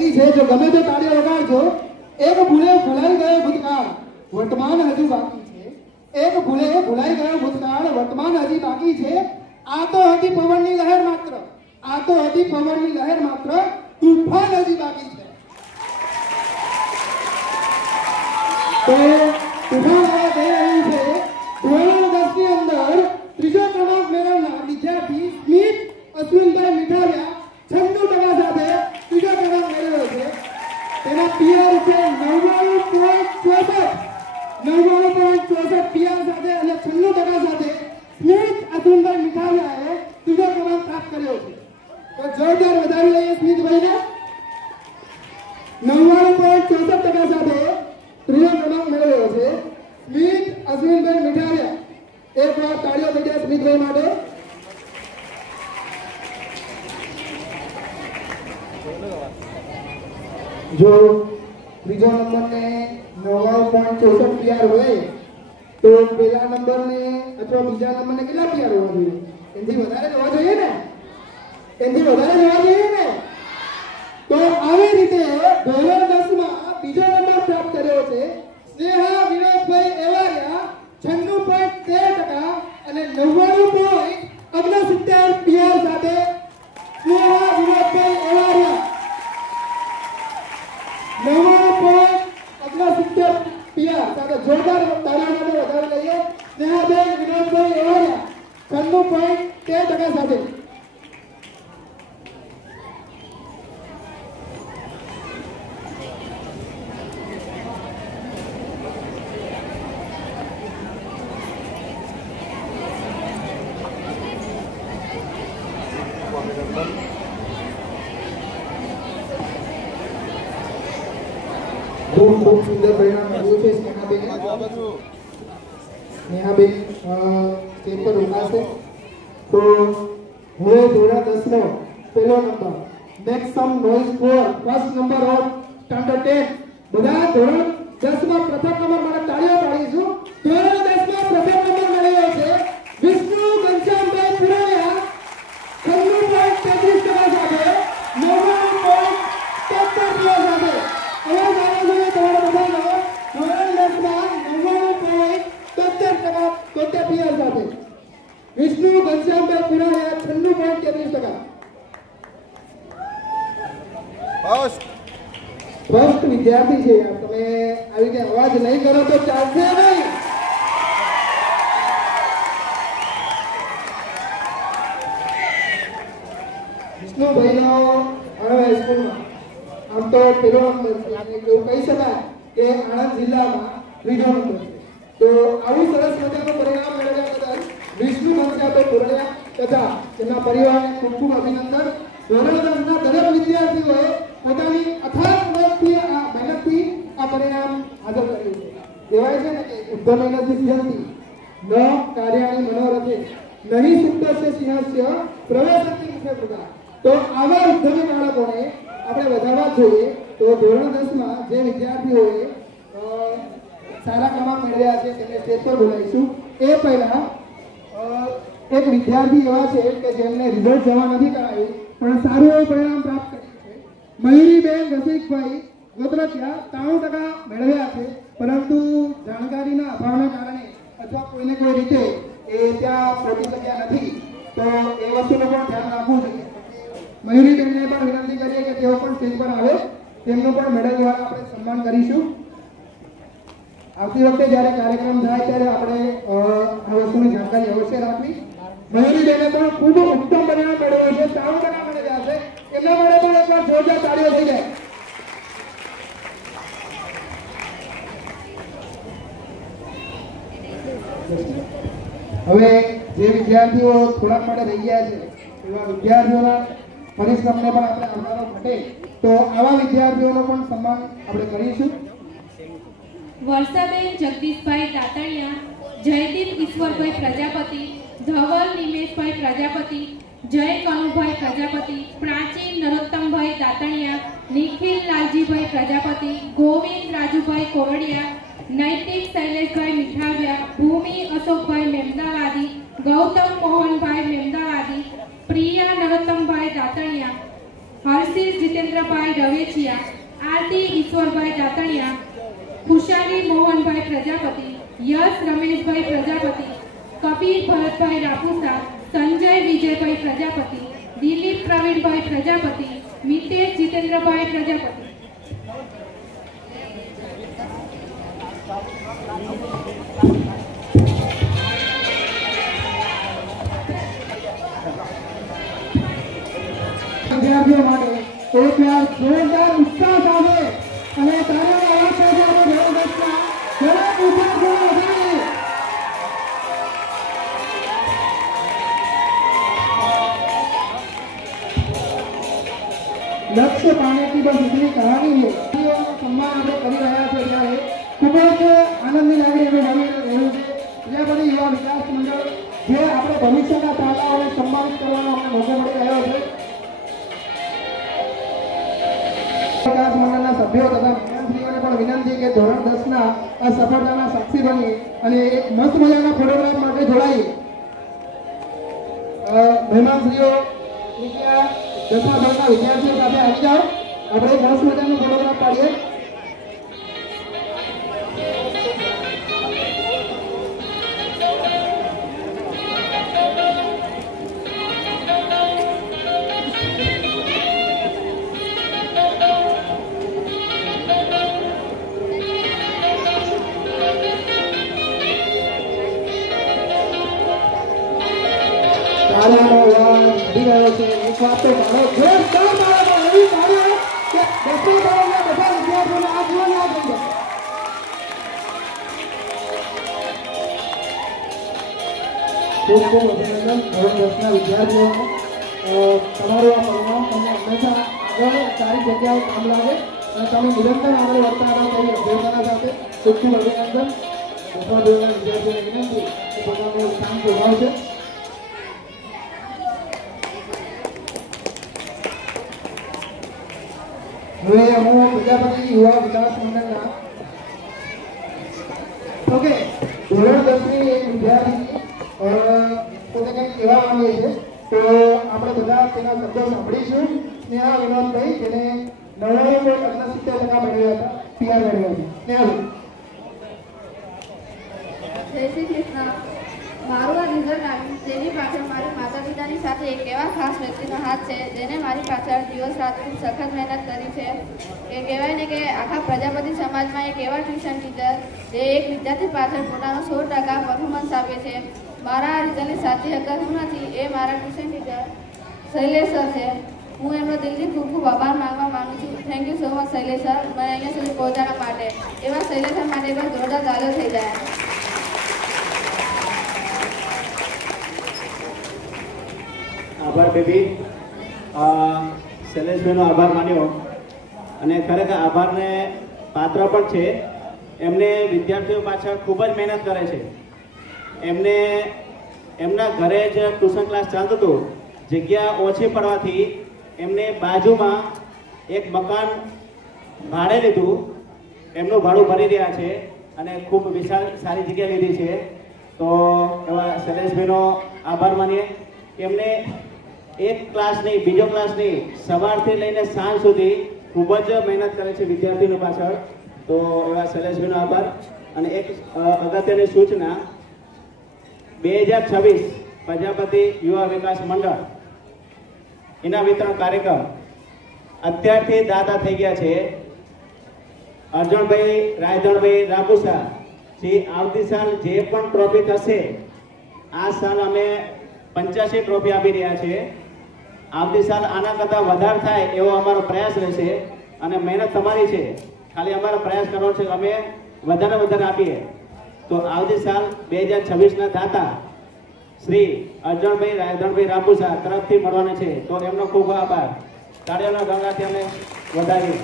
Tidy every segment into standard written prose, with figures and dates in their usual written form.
કરી છે જો ગમે તે તાળીઓ વગાડજો એક ભૂલે ભૂલાઈ ગયો ભૂતકાળ વર્તમાન હજુ બાકી છે એક ભૂલે ભૂલાઈ ગયો ભૂતકાળ વર્તમાન હજી બાકી છે આ તો હતી પવનની લહેર માત્ર આ તો હતી પવનની લહેર માત્ર તૂફાન હજી બાકી છે તો તૂફાન આવા થઈ રહ્યું છે ધોરણ 10 ની અંદર ત્રીજો ક્રમાંક મેળવનાર વિદ્યાર્થી સ્મિત અશ્વિનભાઈ મીઠાવિયા 96% સાથે ત્રીજો ક્રમાંક મેળવ્યો છે તેના પીઆર છે 99.64 પીઆર સાથે અને 96% સાથે સ્મિત અશ્વિનભાઈ મીઠાવિયાએ ત્રીજો ક્રમાંક પ્રાપ્ત કર્યો છે તો જોરદાર વધાવી લઈએ સ્મિતભાઈને 99.64% સાથે ત્રીજો ક્રમાંક મેળવ્યો છે સ્મિત અશ્વિનભાઈ મીઠાવિયા એક વાર તાળીઓ થઈ જાય સ્મિતભાઈ માટે જો ત્રીજો નંબર ને 99.64 પીઆર હોય તો પહેલા નંબર ને અથવા બીજા નંબર ને કેટલા પીઆર હોવા જોઈએ એનાથી વધારે હોવા જોઈએ ને એનાથી વધારે હોવા જોઈએ ને તો આવી રીતે ધોરણ 10 માં બીજો નંબર પ્રાપ્ત કર્યો છે સ્નેહા વિનોદભાઈ એવારિયા 96.13% અને 99.69 પીઆર સાથે સ્નેહા વિનોદભાઈ એવારિયા 99.69 પીઆર સાથે જોરદાર તાળીઓ માટે વધાવી લઈએ સ્નેહાબેન વિનોદભાઈ એવારિયા 96.13% સાથે ખૂબ સુંદર પરિણામ આવ્યું છે સ્નેહાબેન સ્ટેજ પર ઉભા તો હવે ધોરણ 10 નો પહેલો number make some noise for first number of standard 10 બધા ધોરણ 10 માં પ્રથમ નંબર માટે તાળીઓ પાડીશું ધોરણ 10 માં પ્રથમ નંબર મેળવ્યો છે વિષ્ણુ ઘનશ્યામભાઈ પુરાણિયા 96.33% સાથે 99.73% સાથે વિષ્ણુ ઘનશ્યામભાઈ પુરાણિયા 96.33% ફર્સ્ટ વિદ્યાર્થી છે યાર તમે આવી રીતે અવાજ નહીં કરો તો ચાલશે નહીં વિષ્ણુભાઈનો હવે સ્કૂલમાં આમ તો પેલો નંબર છે એવું કહી શકાય કે આણંદ જિલ્લામાં ત્રીજો નંબર છે તો આવું સરસ મજાનું પરિણામ મેળવ્યા બદલ વિષ્ણુ ઘનશ્યામભાઈ પુરાણિયા તથા તેમના પરિવારને ખૂબ ખૂબ અભિનંદન ધોરણ 10 ના દરેક વિદ્યાર્થીઓએ પોતાની અથાગ મહેનતથી આ પરિણામ હાંસલ કર્યું છે કહેવાય છે ને કે ઉદ્ધમ મહેનતથી સિદ્ધંતિ ન કાર્યાણિ મનોરથે નહીં સુપ્તસ્ય સિંહસ્ય પ્રવેશન્તિ મુખે પ્રદા તો આવા ઉદ્ધમી બાળકોને આપણે વધારવા જોઈએ તો ધોરણ 10 માં જે વિદ્યાર્થીઓએ સારા ક્રમાંક મેળવ્યા છે તેમને સ્ટેજ પર બોલાવીશું એ પહેલા એક વિદ્યાર્થી એવા છે કે જેમને રિઝલ્ટ જમા નથી કરાવ્યું પણ સારું એવું પરિણામ પ્રાપ્ત કર્યું છે મયુરીબેન રસિકભાઈ ગોત્રત્યા 93% મેળવ્યા છે પરંતુ જાણકારીના અભાવના કારણે અથવા કોઈને કોઈ રીતે એ ત્યાં પહોંચી શક્યા નથી તો એ વસ્તુનું પણ ધ્યાન રાખવું જોઈએ મયુરીબેનને પણ વિનંતી કરીએ કે તેઓ પણ સ્ટેજ પર આવે તેમનું પણ મેડલ દ્વારા આપણે સન્માન કરીશું આવતી વખતે જ્યારે કાર્યક્રમ થાય ત્યારે આપણે આ વસ્તુની જાણકારી અવશ્ય રાખવી મયુરીબેને પણ ખૂબ ઉત્તમ પરિણામ મેળવ્યું છે 93% મેળવ્યા છે એમના માટે પણ એકવાર જોરદાર તાળીઓ થઈ જાય હવે જે વિદ્યાર્થીઓ થોડાક માટે રહી ગયા છે એવા વિદ્યાર્થીઓના પરિશ્રમને પણ આપણે આવકારો માટે તો આવા વિદ્યાર્થીઓનો પણ સન્માન આપણે કરીશું વર્ષાબેન જગદીશભાઈ દાતણિયા જયદીપ ઈશ્વરભાઈ પ્રજાપતિ ધવલ નિમેશભાઈ પ્રજાપતિ જય કનુભાઈ પ્રજાપતિ પ્રાચીન નરોત્તમભાઈ દાતણિયા નિખિલ લાલજીભાઈ પ્રજાપતિ ગોવિંદ રાજુભાઈ કોરડિયા નૈતિક શૈલેષભાઈ મીઠાવિયા ભૂમિ અશોકભાઈ મેમદાવાદી ગૌતમ મોહનભાઈ મેમદાવાદી પ્રિયા નરોત્તમભાઈ દાતણિયા હર્ષિલ જીતેન્દ્રભાઈ રવેચિયા, આરતી ઈશ્વરભાઈ દાતણિયા, ખુશાલી મોહનભાઈ પ્રજાપતિ, યશ રમેશભાઈ પ્રજાપતિ, કપિલ ભરતભાઈ રાપુસા, સંજય વિજયભાઈ પ્રજાપતિ, દિલીપ પ્રવીણભાઈ પ્રજાપતિ, મિતેશ જીતેન્દ્રભાઈ પ્રજાપતિ. વિદ્યાર્થીઓ માટે એકવાર જોરદાર ઉત્સાહ સાથે અને તાળીઓનો અવાજ સાથે આપણે ધોરણ 10ના દરેક વિદ્યાર્થીઓને વધાવીએ. લક્ષ્ય પાने की बस इतनी कहानी है. सम्मान આપણે કરી રહ્યા છે ત્યારે ખૂબ જ આનંદની લાગણી અમે નવી રહ્યું છે. પ્રજાપતિ યુવા વિકાસ મંડળ જે આપણે ભવિષ્યના તાલાઓને સન્માનિત કરવાનો અમને મોકો મળી રહ્યો છે. વિકાસ મંડળના સભ્યો તથા મહેમાનશ્રીઓને પણ વિનંતી કે ધોરણ 10ના આ સફળતાના સાક્ષી બની અને એક મસ્ત મજાના ફોટોગ્રાફ માટે જોડાઈએ. મહેમાનશ્રીઓ દસમા ધોરણના વિદ્યાર્થીઓ સાથે આવી જાઓ. આપણે એક મસ્ત મજાનો ફોટોગ્રાફ પાડીએ. તાળીઓનો અવાજ વધી રહ્યો છે. એક વાત તો મારો જોરદાર તાળીઓ એવી તાળીઓ કે દસમા ધોરણના બધા વિદ્યાર્થીઓને આ જીવન યાદ રહી જશે. ખૂબ ખૂબ અભિનંદન ધોરણ 10ના વિદ્યાર્થીઓને. તમારું આ પરિણામ તમને હંમેશા આગળ સારી જગ્યાએ કામ લાગે અને તમે નિરંતર આગળ વધતા રહો તેવી અભ્યર્થના સાથે ખૂબ ખૂબ અભિનંદન. દસમા ધોરણના વિદ્યાર્થીઓને વિનંતી કે પોતાનું સ્થાન શોધાવશે. હવે હું પ્રજાપતિ યુવા વિકાસ મંડળના ઓકે ધોરણ 10ની એક વિદ્યાર્થી પોતે કંઈક કહેવા માંગે છે. તો આપણે બધા તેના શબ્દો સાંભળીશું. સ્નેહા વિનોદભાઈ જેને 99.69% મેળવ્યા હતા, PR મેળવ્યા હતા. સ્નેહા, જય શ્રી કૃષ્ણ. મારું આ રિઝલ્ટ આવ્યું તેની પાછળ મારી માતા પિતાની સાથે એક એવા ખાસ વ્યક્તિનો હાથ છે જેને મારી પાછળ દિવસ રાત ખૂબ સખત મહેનત કરી છે. એ કહેવાય ને કે આખા પ્રજાપતિ સમાજમાં એક એવા ટ્યુશન ટીચર જે એક વિદ્યાર્થી પાછળ પોતાનો 100% પરફોર્મન્સ આપે છે. મારા આ રિઝલ્ટની સાચી હકીકત હું નથી, એ મારા ટ્યુશન ટીચર શૈલેષ સર છે. હું એમનો દિલથી ખૂબ ખૂબ આભાર માગવા માંગુ છું. Thank you so much Shailesh sir, મને અહીંયા સુધી પહોંચાડવા માટે. એવા શૈલેષ સર માટે પણ જોરદાર તાળીઓ થઈ જાય. આભાર બેબી. શૈલેષભાઈનો આભાર માન્યો અને ખરેખર આભારને પાત્ર પણ છે. એમને વિદ્યાર્થીઓ પાછળ ખૂબ જ મહેનત કરે છે. એમને એમના ઘરે જ ટ્યુશન ક્લાસ ચાલતું હતું. જગ્યા ઓછી પડવાથી એમને બાજુમાં એક મકાન ભાડે લીધું. એમનું ભાડું ભરી રહ્યા છે અને ખૂબ વિશાળ સારી જગ્યા લીધી છે. તો એવા શૈલેષભાઈનો આભાર માનીએ. એમને એક ક્લાસ નહીં, બીજો ક્લાસ નહીં, સવારથી લઈને સાંજ સુધી ખૂબ જ મહેનત કરે છે વિદ્યાર્થીઓ પાછળ. તો એવા શૈલેષભાઈનો આભાર. અને એક અગત્યની સૂચના, 2026 પ્રજાપતિ યુવા વિકાસ મંડળ એના વિતરણ કાર્યક્રમ અત્યારથી દાતા થઈ ગયા છે. અર્જુનભાઈ રાયધણભાઈ રાપુસા જે આવતી સાલ જે પણ ટ્રોફી થશે, આ સાલ અમે 85 ટ્રોફી આપી રહ્યા છે. આવતી સાલ આના કરતાં વધારે થાય એવો અમારો પ્રયાસ રહેશે અને મહેનત તમારી છે. ખાલી અમારો પ્રયાસ કરવાનો છે કે અમે વધારે આપીએ. તો આવતી સાલ 2026ના દાતા શ્રી અર્જુનભાઈ રાયધણભાઈ રાપુસા તરફથી મળવાના છે. તો એમનો ખૂબ આભાર. તાળીઓના ગણગાથી અમે વધારીએ.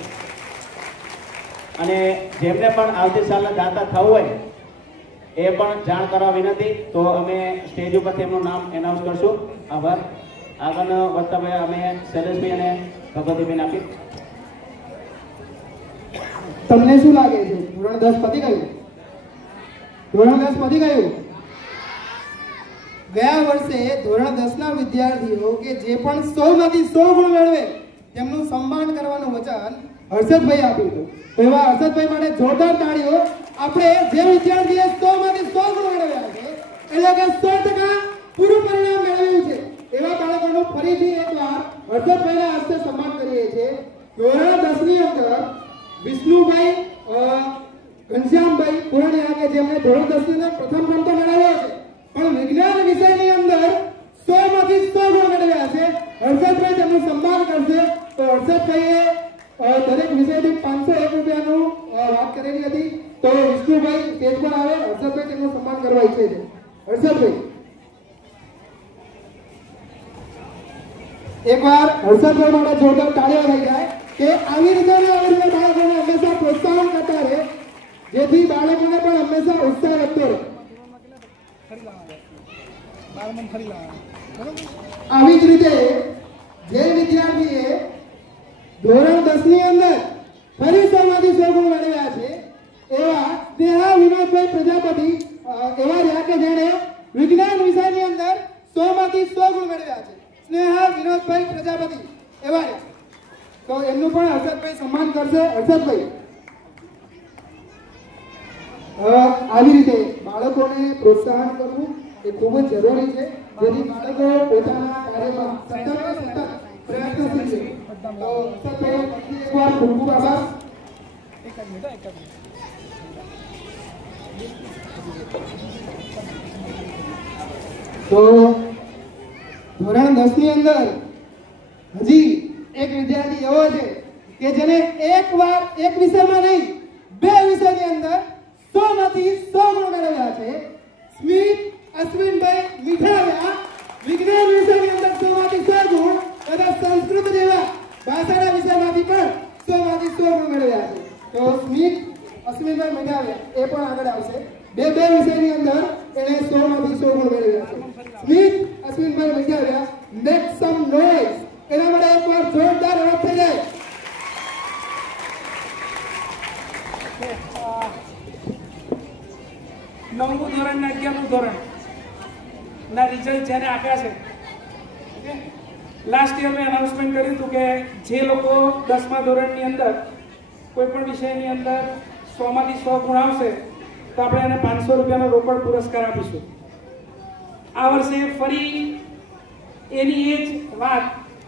અને જેમને પણ આવતી સાલના દાતા થવું હોય એ પણ જાણ કરવા વિનંતી. તો અમે સ્ટેજ ઉપરથી એમનું નામ એનાઉન્સ કરશું. આભાર. આગળનો વક્તવ્ય અમે શૈલેષભાઈ અને ભગવતીબેન આપી. તમને શું લાગે છે ધોરણ 10 પતી ગયું? ધોરણ 10 પતી ગયું. ગયા વર્ષે ધોરણ 10ના વિદ્યાર્થીઓ કે જે પણ 100 માંથી 100 ગુણ મેળવે તેમનું સન્માન કરવાનું વચન હર્ષદભાઈ આપ્યું હતું. તો એવા હર્ષદભાઈ માટે જોરદાર તાળીઓ. આપણે જે વિદ્યાર્થીએ 100 માંથી 100 ગુણ મેળવ્યા છે એટલે કે 100% પૂરું પરિણામ મેળવ્યું છે એવા બાળકોનું ફરીથી એકવાર હર્ષદભાઈના હસ્તે સન્માન કરીએ છીએ. ધોરણ 10 ની અંદર વિષ્ણુભાઈ ઘનશ્યામભાઈ પુરાણીયા કે જેમણે ધોરણ 10 ની અંદર પ્રથમ ક્રમ તો મેળવ્યો છે પણ વિજ્ઞાન વિષયની અંદર 100 માંથી 100 ગુણ મેળવ્યા છે. હર્ષદભાઈ તેમનું સન્માન કરશે. તો હર્ષદભાઈએ દરેક વિષયથી 501 રૂપિયાનું વાત કરેલી હતી. તો વિષ્ણુભાઈ સ્ટેજ પર આવે. હર્ષદભાઈ તેમનું સન્માન કરવા ઈચ્છે છે. હર્ષદભાઈ એકવાર હર્ષદભાઈ માટે જોરદાર તાળીઓ થઈ જાય કે આવી રીતે બાળકોને હંમેશા પ્રોત્સાહન કરતા રહે જેથી બાળકોને પણ હંમેશા ઉત્સાહ વધતો રહે. આવી જ રીતે જે વિદ્યાર્થીએ ધોરણ 10 ની અંદર ફરી 100 માંથી 100 ગુણ મેળવ્યા છે એવા સ્નેહા વિનોદભાઈ પ્રજાપતિ એવા રહ્યા કે જેણે વિજ્ઞાન વિષયની અંદર 100 માંથી 100 ગુણ મેળવ્યા છે. સ્નેહા વિનોદભાઈ પ્રજાપતિ એવા રહ્યા. તો એમનું પણ હર્ષદભાઈ સન્માન કરશે. હર્ષદભાઈ આવી રીતે બાળકોને પ્રોત્સાહન કરવું એ ખૂબ જ જરૂરી છે જેથી બાળકો પોતાના કાર્યમાં સતત પ્રયત્નશીલ છે. તો હર્ષદભાઈ એકવાર ખૂબ ખૂબ આભાર. તો ધોરણ 10 ની અંદર હજી એક વિદ્યાર્થી એવો છે કે જેને એકવાર એક વિષયમાં નહીં 2 વિષયની અંદર 100 માંથી 100 ગુણ મેળવ્યા છે. સ્મિત અશ્વિનભાઈ મીઠાવ્યા વિજ્ઞાન વિષયની અંદર 100 માંથી 100 ગુણ તથા સંસ્કૃત જેવા ભાષાના વિષયમાંથી પણ 100 માંથી 100 ગુણ મેળવ્યા છે. તો સ્મિત અશ્વિનભાઈ મીઠાવ્યા એ પણ આગળ આવશે. બે વિષયની અંદર એને 100 માંથી 100 ગુણ મેળવ્યા છે. સ્મિત અશ્વિનભાઈ મીઠાવ્યા મેક સમ નોઇઝ. એના માટે એકવાર જોરદાર અવાજ થઈ જાય. નવમું ધોરણ ને 11મું ધોરણ ના રિઝલ્ટ જ્યારે આપ્યા છે લાસ્ટ યર મેં અનાઉન્સમેન્ટ કર્યું હતું કે જે લોકો 10મા ધોરણની અંદર કોઈ પણ વિષયની અંદર 100 માંથી 100 ગુણ આવશે તો આપણે એને 500 રૂપિયાનો રોકડ પુરસ્કાર આપીશું. આ વર્ષે ફરી એની એ જ વાત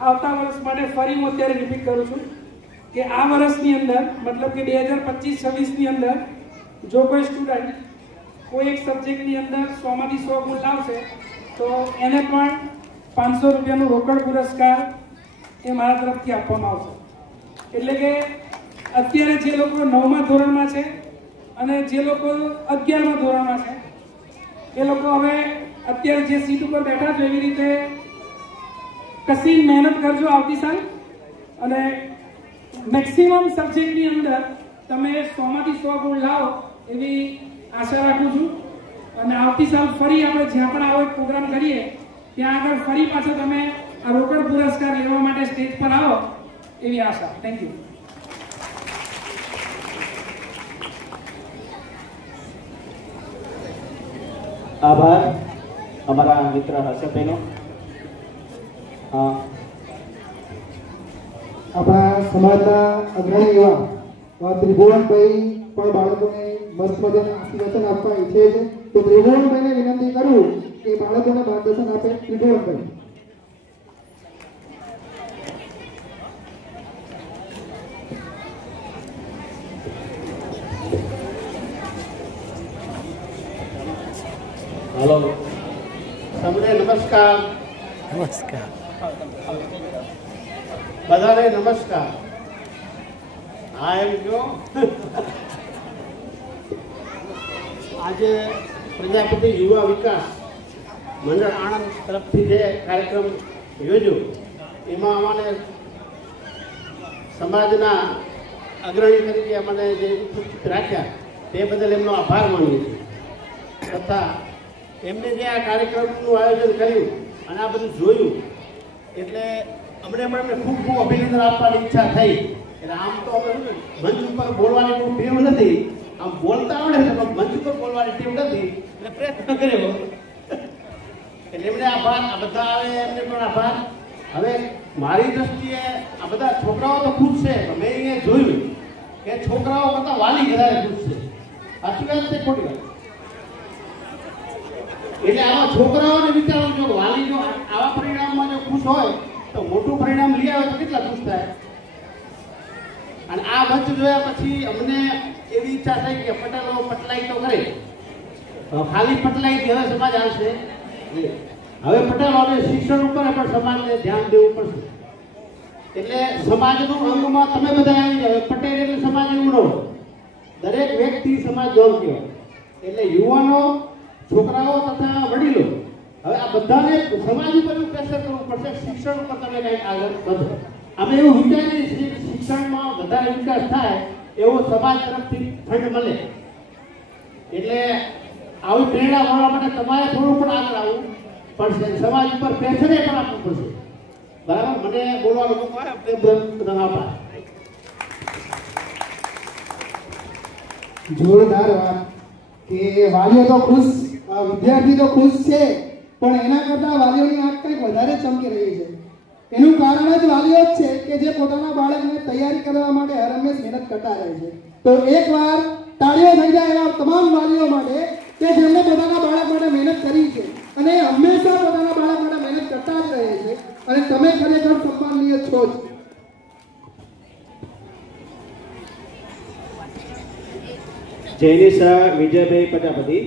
આવતા વર્ષ માટે ફરી હું અત્યારે રિપીટ કરું છું કે આ વર્ષની અંદર મતલબ કે 2025-26 ની અંદર જો કોઈ સ્ટુડન્ટ કોઈ એક સબ્જેક્ટની અંદર 100 માંથી 100 ગુણ લાવશે તો એને પણ 500 રૂપિયાનો રોકડ પુરસ્કાર એ મારા તરફથી આપવામાં આવશે. એટલે કે અત્યારે જે લોકો 9મા ધોરણમાં છે અને જે લોકો 11મા ધોરણમાં છે એ લોકો હવે અત્યારે જે સીટ ઉપર બેઠા છો એવી રીતે કશી મહેનત કરજો આવતી સાલ અને મેક્સિમમ સબ્જેક્ટની અંદર તમે 100 માંથી 100 ગુણ લાવો એવી આશા રાખું છું. અને આવતી સાલ ફરી આપણે જ્યાં પણ આવો એક પ્રોગ્રામ કરીએ ત્યાં આગળ ફરી પાછો તમે આ રોકડ પુરસ્કાર લેવા માટે સ્ટેજ પર આવો એવી આશા. Thank you. આભાર અમારા મિત્ર હર્ષદભાઈનો. આપણા સમાજના અગ્રણી એવા ત્રિભુવનભાઈ પણ બાળકોને મસ્ત મજાના આશીર્વચન આપવા ઈચ્છે છે. તો ત્રિભુવનભાઈને વિનંતી કરું કે બાળકોને માર્ગદર્શન આપે. ત્રિભુવનભાઈ हेलो सबने नमस्कार. बधाने नमस्कार. आई एम जो आज प्रजापति युवा विकास मंडल आणंद तरफथी जे कार्यक्रम योज्यो एमां अमने समाजना अग्रणी तरीके अमने जे उपस्थित राख्या ते बदल एमनो आभार मानीए छीए. तथा એમને જે આ કાર્યક્રમનું આયોજન કર્યું અને આ બધું જોયું એટલે અમને પણ એમને ખૂબ ખૂબ અભિનંદન આપવાની ઈચ્છા થઈ. એટલે આમ તો અમે મંચ ઉપર બોલવાની કોઈ ટેવ નથી, આમ બોલતા આવડે છે પણ મંચ ઉપર બોલવાની ટેવ નથી એટલે પ્રયત્ન કર્યો એટલે એમને આભાર. આ બધા આવે એમને પણ આભાર. હવે મારી દ્રષ્ટિએ આ બધા છોકરાઓ તો ખુશ છે, મેં અહીંયા જોયું કે છોકરાઓ કરતા વાલી વધારે ખુશ છે. સાચી વાત છે ખોટી વાત? એટલે આવા છોકરાઓને વિચારવું જો વાલી જો આવા પરિણામમાં જો ખુશ હોય તો મોટું પરિણામ લઈ આવે તો કેટલા ખુશ થાય. અને આ મંચ જોયા પછી અમને એવી ઈચ્છા થઈ કે પટેલો પટલાઈ તો કરે, ખાલી પટલાઈથી હવે સમાજ આવશે. હવે પટેલોને શિક્ષણ ઉપર પણ સમાજને ધ્યાન દેવું પડશે. એટલે સમાજનું અંગમાં તમે બધા આવી જાવ. પટેલ એટલે સમાજ એવું ન હોય, દરેક વ્યક્તિ સમાજ જોબ કહેવાય. એટલે યુવાનો, છોકરાઓ તથા વડીલો, હવે આ બધાને સમાજ ઉપર પ્રેશર કરવું પડશે. શિક્ષણ ઉપર તમે કંઈક આગળ વધો. અમે એવું વિચારીએ છીએ શિક્ષણમાં વધારે વિકાસ થાય એવો સમાજ તરફથી ફંડ મળે. એટલે આવી પ્રેરણા મળવા માટે તમારે થોડું પણ આગળ આવવું પડશે. સમાજ ઉપર પ્રેશરે પણ આપવું પડશે. બરાબર? મને બોલવાનો મોકો આવ્યો તે બદલ આભાર. જોરદાર વાત કે વાલીઓ તો ખુશ, વિદ્યાર્થી તો ખુશ છે, પણ એના કરતા વાલીઓની આંખ કંઈક વધારે ચમકી રહી છે. એનું કારણ જ વાલીઓ જ છે કે જે પોતાના બાળકને તૈયારી કરવા માટે હર હંમેશ મહેનત કરતા રહે છે. તો એકવાર તાળીઓ થઈ જાય એવા તમામ વાલીઓ માટે કે જેમણે પોતાના બાળક માટે મહેનત કરી છે અને હંમેશા પોતાના બાળક માટે મહેનત કરતા જ રહે છે. અને તમે ખરેખર સન્માનીય છો જ. જેનિશા વિજયભાઈ પ્રજાપતિ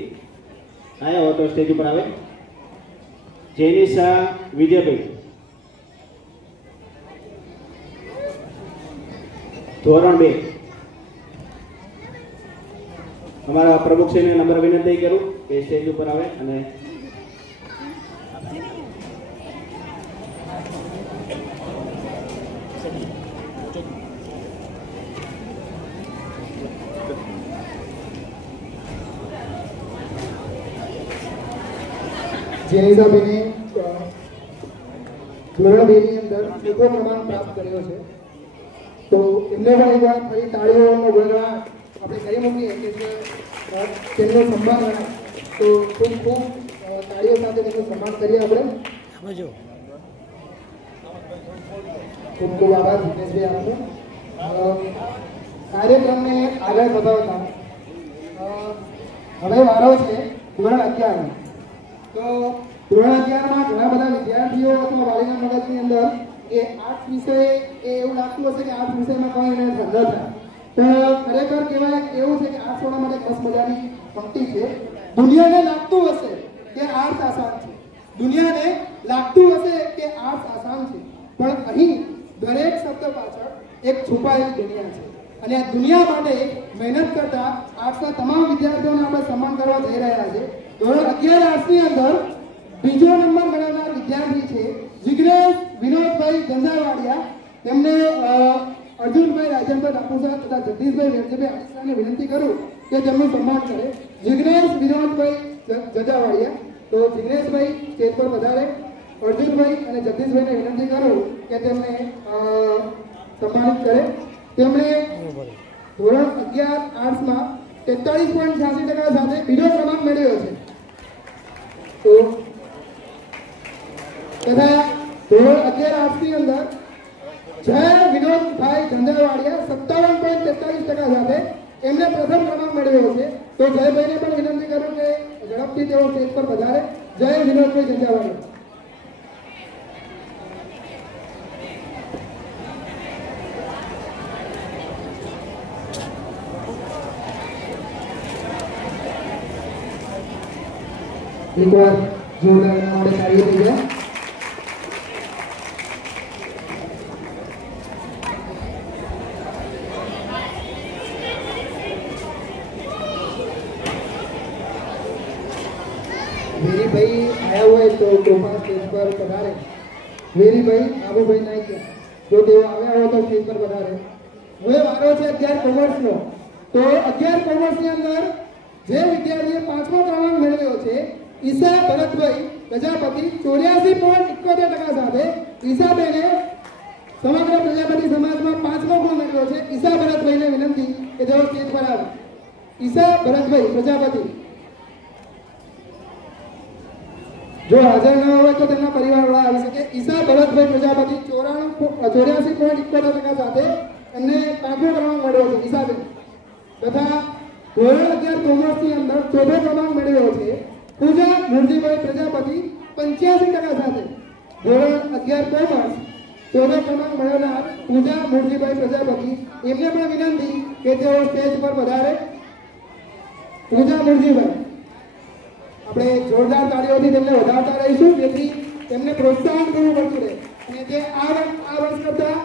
આયા હો તો સ્ટેજ ઉપર આવે. જેનિશા વિજયભાઈ, ધોરણ 2. અમારા પ્રમુખશ્રીને નંબર વિનંતી કરું કે સ્ટેજ ઉપર આવે અને જેનિશાબેને ધોરણ 2 ની અંદર બીજો ક્રમાંક પ્રાપ્ત કર્યો છે. તો એમને પણ એકવાર ફરી તાળીઓનો ગણગણાટ આપણે કરી મૂકીએ કે તેમનું સન્માન ગણાય. તો ખૂબ ખૂબ તાળીઓ સાથે તેમનું સન્માન કરીએ આપણે. ખૂબ ખૂબ આભાર જીતેશભાઈ આપનો. કાર્યક્રમને આગળ વધારતા હવે વારો છે ધોરણ 11નો. તો ધોરણ 11માં ઘણા બધા વિદ્યાર્થીઓ અથવા વાલીના મગજની અંદર કે આર્ટ્સ વિષય એ એવું લાગતું હશે કે આર્ટ્સ વિષયમાં કોઈ એને ધંધો થાય. પણ ખરેખર કહેવાય એવું છે કે આર્ટ્સ વાળા માટે બસ મજાની પંક્તિ છે. દુનિયાને લાગતું હશે કે આર્ટ્સ આસાન છે, દુનિયાને લાગતું હશે કે આર્ટ્સ આસાન છે, પણ અહીં દરેક શબ્દ પાછળ એક છુપાયેલી દુનિયા છે. અને આ દુનિયા માટે મહેનત કરતા આર્ટ્સના તમામ વિદ્યાર્થીઓને આપણે સન્માન કરવા જઈ રહ્યા છે. ધોરણ 11 આર્ટ્સની અંદર બીજો નંબર મેળવનાર વિદ્યાર્થી છે જિગ્નેશ વિનોદભાઈ ઝંઝાવાડિયા. તેમને અર્જુનભાઈ રાજેન્દ્ર રાપુસા તથા જગદીશભાઈ વેરજીભાઈ આશરાને વિનંતી કરું કે તેમનું સન્માન કરે. જિગ્નેશ વિનોદભાઈ ઝંઝાવાડિયા. તો જિગ્નેશભાઈ સ્ટેજ પર વધારે. અર્જુનભાઈ અને જગદીશભાઈને વિનંતી કરું કે તેમને સન્માનિત કરે. તેમણે ધોરણ 11 આર્ટ્સમાં 43.86% સાથે બીજો ક્રમાંક મેળવ્યો છે. તો તથા ધોરણ 11 આર્ટ્સની અંદર જય વિનોદભાઈ ઝંઝાવાડિયા 57.43% સાથે એમને પ્રથમ ક્રમાંક મેળવ્યો છે. તો જયભાઈને પણ વિનંતી કરું કે ઝડપથી તેઓ સ્ટેજ પર પધારે. જય વિનોદભાઈ ઝંઝાવાડિયા. એકવાર જોરદાર માટે તાળીઓ થઈ જાય. વેરીભાઈ આયા હોય તો કૃપા સ્ટેજ પર પધારે. વેરીભાઈ આબુભાઈ નાઈક જો તેઓ આવ્યા હોય તો સ્ટેજ પર પધારે. હવે વારો છે 11 કોમર્સનો. તો 11 કોમર્સની અંદર જે વિદ્યાર્થીએ 5મો ક્રમાંક મેળવ્યો છે ઈશા ભરતભાઈ પ્રજાપતિ 84.71% સાથે. ઈશાબેને સમગ્ર પ્રજાપતિ સમાજમાં 5મો ગુણ મેળવ્યો છે. ઈશા ભરતભાઈને વિનંતી કે તેઓ સ્ટેજ પર આવે. ઈશા ભરતભાઈ પ્રજાપતિ. જો હાજર ન હોય તો તેમના પરિવારવાળા આવી શકે. ઈસા ભરતભાઈ પ્રજાપતિ 84.78% સાથે એમને 5મો ક્રમાંક મળ્યો છે. ઈસાબેન તથા ધોરણ 11 કોમર્સની અંદર 4થો ક્રમાંક મેળવ્યો છે પૂજા મુરજીભાઈ પ્રજાપતિ 85% સાથે. ધોરણ 11 કોમર્સ 4થો ક્રમાંક મેળવનાર પૂજા મુરજીભાઈ પ્રજાપતિ, એમને પણ વિનંતી કે તેઓ સ્ટેજ પર પધારે. પૂજા મુરજીભાઈ, આપણે જોરદાર તાળીઓથી તેમને વધારતા રહીશું જેથી તેમને પ્રોત્સાહન કરવું પડતું રહે અને જે આ વર્ષ કરતા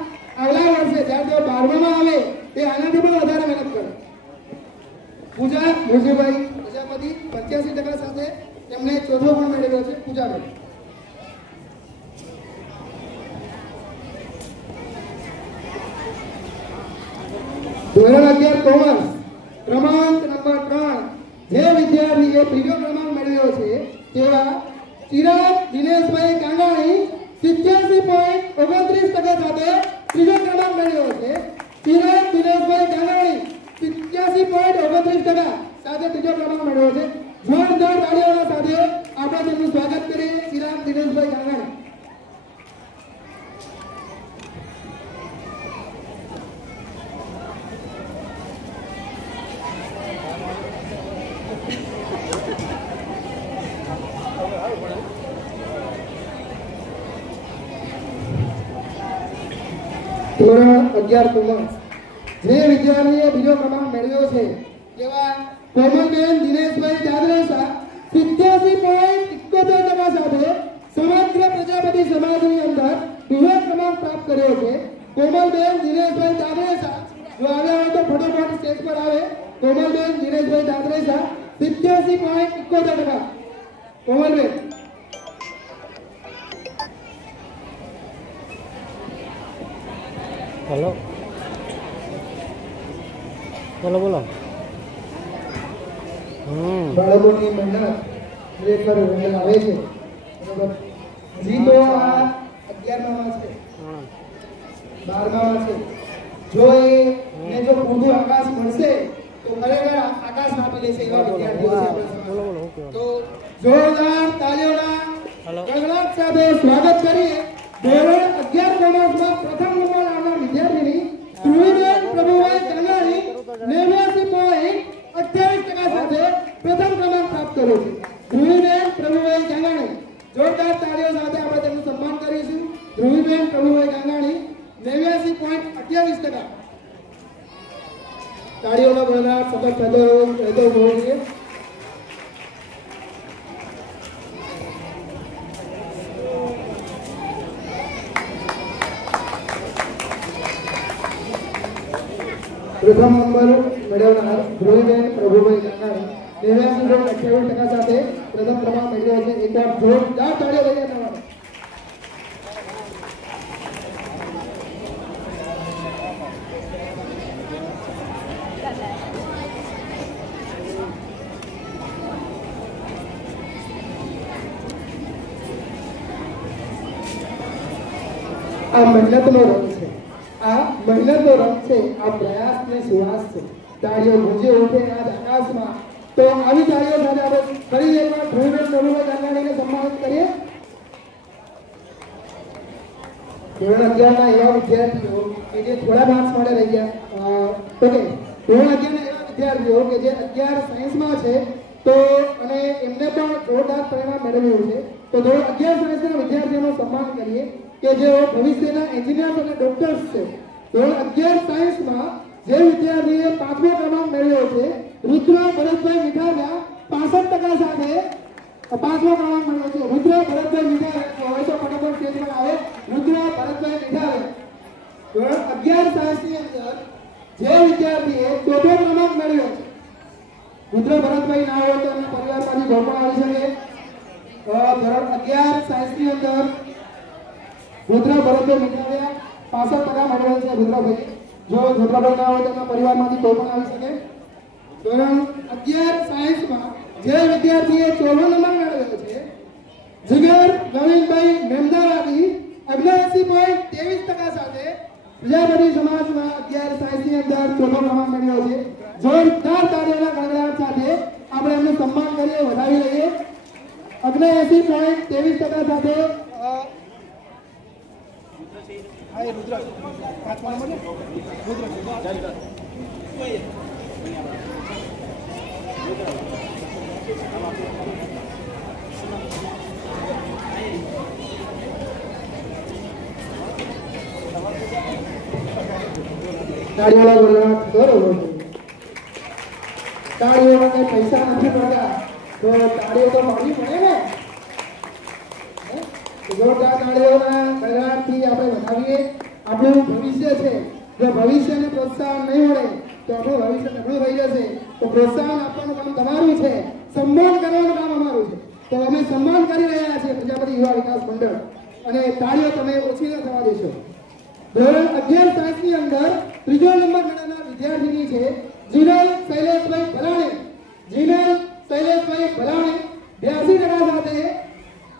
આગલા વર્ષે જ્યારે તેઓ 12માં આવે તે આનાથી પણ વધારે મહેનત કરે. પૂજા મુરજીભાઈ પ્રજાપતિ 85% સાથે તેમને 4થો પણ મેળવ્યો છે. પૂજાભાઈ ધોરણ 11 કોમર્સ ક્રમાંક નંબર 3 જે વિદ્યાર્થીએ 3જો ક્રમાંક મેળવ્યો છે તેવા ચિરાગ દિનેશભાઈ કાંગાણી 87.29% સાથે 3જો ક્રમાંક મેળવ્યો છે. ચિરાગ દિનેશભાઈ કાંગાણી 87.29% સાથે 3જો ક્રમાંક મેળવ્યો છે. જોરદાર તાળીઓના સાથે આપણે તેમનું સ્વાગત કરીએ. ચિરાગ દિનેશભાઈ કાંગાણી. ધોરણ 11 કોમર્સ જે વિદ્યાર્થીએ 2જો ક્રમાંક મેળવ્યો છે તેવા કોમલબેન દિનેશભાઈ જાદરેસા 87.71% સાથે સમગ્ર પ્રજાપતિ સમાજની અંદર 2જો ક્રમાંક પ્રાપ્ત કર્યો છે. કોમલબેન દિનેશભાઈ જાદરેસા જો આવ્યા હોય તો ફટાફટ સ્ટેજ પર આવે. કોમલબેન દિનેશભાઈ જાદરેસા 87.71%. કોમલબેન हेलो बोलो बोलो બાળકોની મહેનત ખરેખર રંગ આવે છે. બરાબર. હજી તો આ 11માં છે, 12માં છે. જો એને જો પૂરું આકાશ મળશે તો ખરેખર આકાશ આપી લેશે એવા વિદ્યાર્થીઓ છે આપણા સમાજમાં. તો જોરદાર તાળીઓના ગણગણાટ સાથે સ્વાગત કરીએ. ધોરણ 11 કોમર્સમાં પ્રથમ નંબર લાવનાર વિદ્યાર્થીની ધ્રુવીબેન પ્રભુભાઈ કાંગાણી 89.28% સાથે પ્રથમ ક્રમાંક પ્રાપ્ત કર્યો છે. ધ્રુવીબેન પ્રભુભાઈ કાંગાણી, જોરદાર તાળીઓ સાથે આપણે તેમનું સન્માન કરીશું. ધ્રુવીબેન પ્રભુભાઈ કાંગાણી 89.28%. તાળીઓનો ગણગણાટ સતત થતો હોવો જોઈએ. પ્રથમ નંબર મેળવનાર ધ્રુવીબેન પ્રભુભાઈ કાંગાણી 89.28% સાથે પ્રથમ ક્રમાંક મેળવ્યો છે. એકવાર જોરદાર તાળીઓ લઈએ તમારે. આ મહેનતનો રંગ છે, આ મહેનતનો રંગ છે, આ પ્રયાસની સુવાસ છે. તાળીઓ ગુંજી ઉઠે આજ આકાશમાં. તો આવી તાળીઓ સાથે આપણે ફરી એકવાર ધ્રુવીબેન પ્રભુભાઈ કાંગાણીને સન્માનિત કરીએ. ધોરણ 11ના એવા વિદ્યાર્થીઓ કે જે થોડા માર્ક્સ માટે રહી ગયા. ઓકે, ધોરણ 11ના એવા વિદ્યાર્થીઓ કે જે 11 સાયન્સમાં છે તો અને એમને પણ જોરદાર પરિણામ મેળવ્યું છે. તો ધોરણ 11 સાયન્સના વિદ્યાર્થીઓનું સન્માન કરીએ કે જેઓ ભવિષ્યના એન્જિનિયર અને ડોક્ટર્સ છે. ધોરણ 11 સાયન્સમાં જે વિદ્યાર્થીએ 5મો ક્રમાંક મેળવ્યો છે રુદ્ર ભરતભાઈ મીઠારિયા 65% સાથે 5મો ક્રમાંક મેળવ્યો છે. રુદ્ર ભરતભાઈ મીઠારિયા હોય તો ફટાફટ સ્ટેજ પર આવે. રુદ્ર ભરતભાઈ મીઠારિયા ધોરણ 11 સાયન્સની અંદર જે વિદ્યાર્થીએ 4થો ક્રમાંક મેળવ્યો છે. રુદ્ર ભરતભાઈ ના હોય તો એમના પરિવારમાંથી કોઈ પણ આવી શકે. ધોરણ 11 સાયન્સની અંદર રુદ્ર ભરતભાઈ મીઠારિયા 65% મેળવેલ છે. રુદ્રભાઈ જો રુદ્રભાઈ ના હોય તો એમના પરિવારમાંથી કોઈ પણ આવી શકે. ધોરણ 11 સાયન્સમાં જે વિદ્યાર્થીએ 4મો નંબર મેળવ્યો છે જીગર ગવિનભાઈ મેમદાવાદી 89.23% સાથે પ્રજાપતિ સમાજમાં 11 સાયન્સની અંદર 4થો ક્રમાંક મેળવ્યો છે. જોરદાર તાળીઓના ગણગણાટ સાથે આપણે એમનું સન્માન કરીએ, વધાવી લઈએ. 79.23% સાથે તાળીઓના ગોળા કરો તાળીઓને પૈસા નથી મળતા તો તાળીઓ તો મળવી પડે ને જોરદાર તાળીઓના ગળાથી આપણે વધાવીએ આપણું ભવિષ્ય છે જો ભવિષ્યને પ્રોત્સાહન નહીં મળે તો આપણું ભવિષ્ય નબળું થઈ જશે તો પ્રોત્સાહન આપવાનું કામ તમારું છે સન્માન કરવાનું કામ અમારું છે તો અમે સન્માન કરી રહ્યા છીએ પ્રજાપતિ યુવા વિકાસ મંડળ અને તાળીઓ તમે ઓછી ન થવા દેશો ધોરણ 11 સાયન્સની અંદર ત્રીજો નંબર મેળવનાર વિદ્યાર્થીની છે જીનલ શૈલેષભાઈ ભલાણી. જીનલ શૈલેષભાઈ ભલાણી 82% સાથે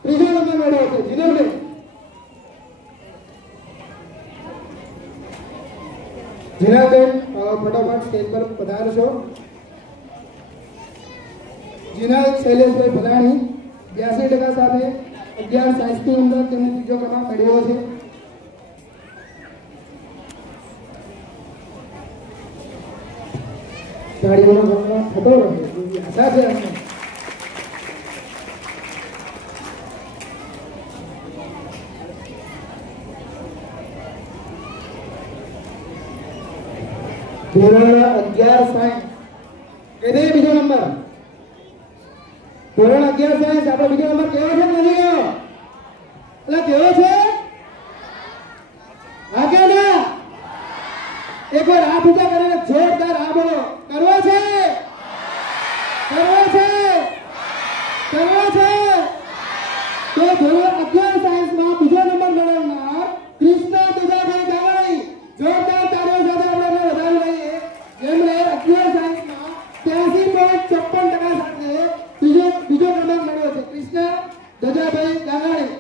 ત્રીજો નંબર મેળવ્યો છે. જીનલભાઈ જીનલબેન ફટાફટ સ્ટેજ પર પધારશો. જીનલ શૈલેષભાઈ ભલાણી 82% સાથે 11 સાયન્સની અંદર તેમણે ત્રીજો ક્રમાંક મેળવ્યો છે. ગાડીઓનો ઘોંઘાટ થતો રહે એવી આશા છે અમને. ધોરણ 11 સાયન્સ એ બીજો નંબર. ધોરણ 11 સાયન્સ આપણો બીજો નંબર કેવો છે નથી ગયો એટલે કેવો છે આગે ના એકવાર હાથ ઊંચા કરીને જોરદાર આ બોલો કરવો છે કરવો છે કરવો છે તો ધોરણ 11 સાયન્સમાં બીજો નંબર મેળવનાર કૃષ્ણ દુધાભાઈ ગાવાણી જોરદાર તાળીઓ સાથે આપણે વધાવી લઈએ જેમણે 11 સાયન્સમાં 83.54% સાથે બીજો ક્રમાંક મેળવ્યો છે. કૃષ્ણ દુધાભાઈ ગાવાણી.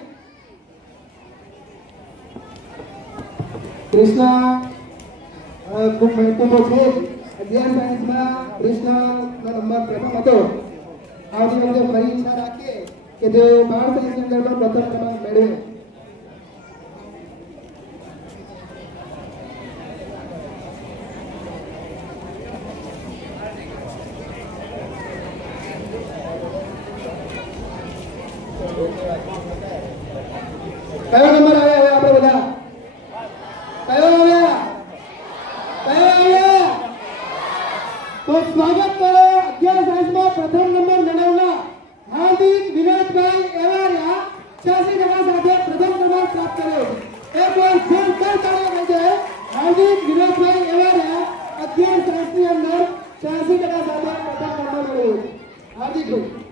કૃષ્ણ ખૂબ મહત્વનો છે. 11 સાયન્સમાં કૃષ્ણનો નંબર પ્રથમ હતો. આવતી વખતે ફરી ઈચ્છા રાખીએ કે તે 12 સાયન્સની અંદર પણ પ્રથમ ક્રમાંક મેળવે. કયો નંબર આવે હવે આપણે બધા કયો આવ્યા તો સ્વાગત કરો 11 સાયન્સમાં પ્રથમ નંબર મેળવનાર હાર્દિક વિનોદભાઈ એવારિયા 86% સાથે પ્રથમ ક્રમાંક પ્રાપ્ત કર્યો છે. એક વાર જોરદાર તાળીઓ થઈ જાય. હાર્દિક વિનોદભાઈ એવારિયા 11 સાયન્સની અંદર 86% સાથે પ્રથમ નંબર મેળવ્યો છે. હાર્દિકભાઈ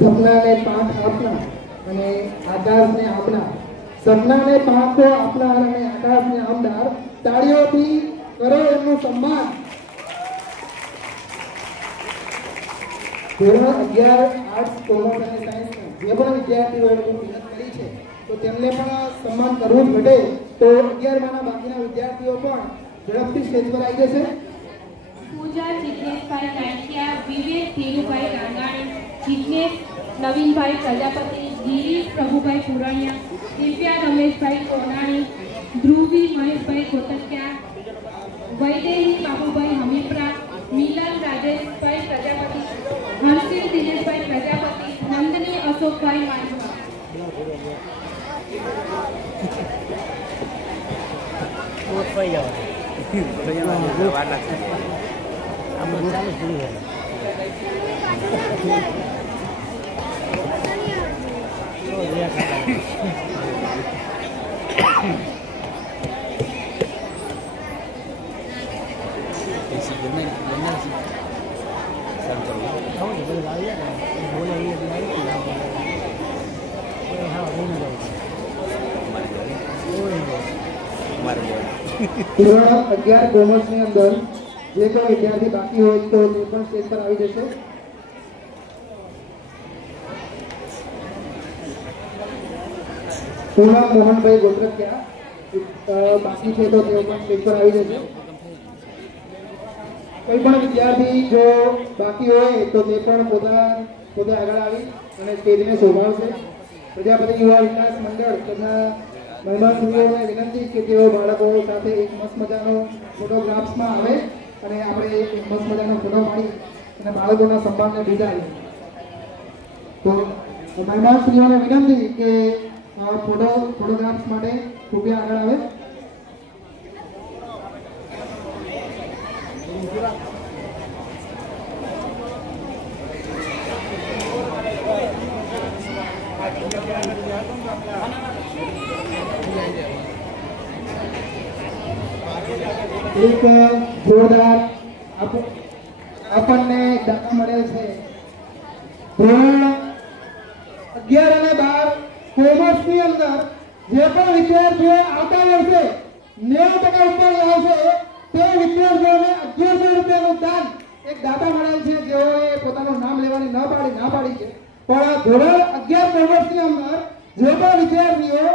સપનાને પાંખ આપનાર અને આકાશને આપનાર. સપનાને પાંખો આપનાર અને આકાશને આપનાર. તાળીઓથી કરો એમનું સન્માન. ધોરણ 11 આર્ટ્સ કોમર્સ અને સાયન્સ જે પણ વિદ્યાર્થીઓએ મહેનત કરી છે તો તેમને પણ સન્માન કરવું જ ઘટે તો 11માના બાકીના વિદ્યાર્થીઓ પણ ઝડપથી સ્ટેજ પર આવી જશે. પૂજા જિજ્ઞેશભાઈ કાંઠિયા, વિવેક ધીરુભાઈ ગાંગાણી, જિજ્ઞેશ નવીનભાઈ પ્રજાપતિ, ગિરીશ પ્રભુભાઈ પુરાણિયા, દિવ્યા રમેશભાઈ કોનાણી, ધ્રુવી મહેશભાઈ કોટકિયા, વૈદેહી બાબુભાઈ હમીપરા, મિલન રાજેશભાઈ પ્રજાપતિ, હર્ષિલ દિનેશભાઈ પ્રજાપતિ, નંદની અશોકભાઈ માંડવા. ધોરણ 11 કોમર્સની અંદર જે કોઈ વિદ્યાર્થી બાકી હોય તો તે પણ સ્ટેજ પર આવી જશે. પૂનમ મોહનભાઈ ગોત્રકિયા બાકી છે તો તેઓ પણ સ્ટેજ પર આવી જશે. કોઈ પણ વિદ્યાર્થી જો બાકી હોય તો તે પણ પોતે આગળ આવી અને સ્ટેજને શોભાવશે. પ્રજાપતિ યુવા વિકાસ મંડળ તથા મહેમાનશ્રીઓને વિનંતી કે તેઓ બાળકો સાથે એક મસ્ત મજાનો ફોટોગ્રાફ્સમાં આવે અને આપણે એક મસ્ત મજાનો ફોટો પાડી અને બાળકોના સન્માનને બિરદાવીએ. તો મહેમાનશ્રીઓને વિનંતી કે ફોટોગ્રાફ્સ માટે કૃપયા આગળ આવે. એક જોરદાર આપણને દાખલા મળે છે. ધોરણ 11 અને 12 કોમર્સની અંદર જે પણ વિદ્યાર્થીઓ આવતા વર્ષે 90% ઉપર લાવશે તે વિદ્યાર્થીઓને 1100 રૂપિયાનું દાન એક દાતા મળેલ છે, જેઓએ પોતાનું નામ લેવાની ના પાડી છે. પણ ધોરણ 11 કોમર્સની અંદર જે પણ વિદ્યાર્થીઓ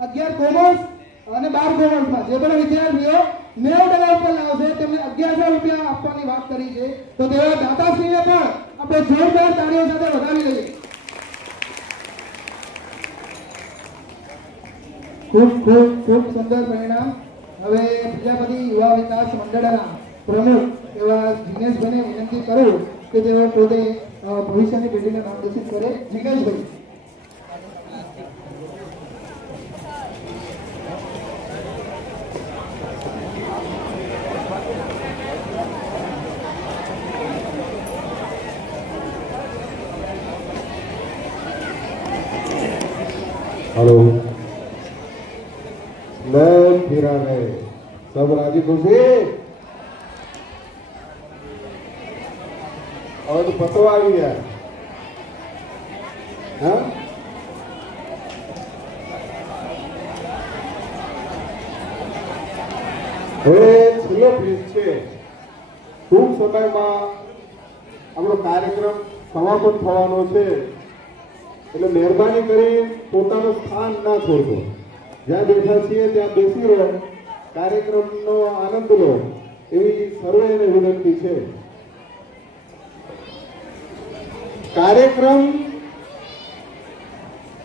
11 કોમર્સ અને 12 કોમર્સમાં જે પણ વિદ્યાર્થીઓ 90% ઉપર લાવશે તેમને 1100 રૂપિયા આપવાની વાત કરી છે. તો તેવા દાતાશ્રીને પણ આપણે જોરદાર તાળીઓ સાથે વધાવી લઈએ. ખૂબ સુંદર પરિણામ. હવે પ્રજાપતિ યુવા વિકાસ મંડળના પ્રમુખ એવા જીનેશભાઈને વિનંતી કરું કે તેઓ પોતે ભવિષ્યની પેઢીને માર્ગદર્શિત કરે. જીનેશભાઈ. हेलो, मैं फिरा गए सब राजी खुशी और तो पतो आ गया. हाँ, છેલ્લો ફેઝ છે. ટૂંક સમયમાં આપણો કાર્યક્રમ સમાપન થવાનો છે, એટલે મહેરબાની કરી પોતાનું સ્થાન ના છોડો. જ્યાં બેઠા છીએ ત્યાં બેસી રહો, કાર્યક્રમનો આનંદ લો એવી સર્વેને વિનંતી છે. કાર્યક્રમ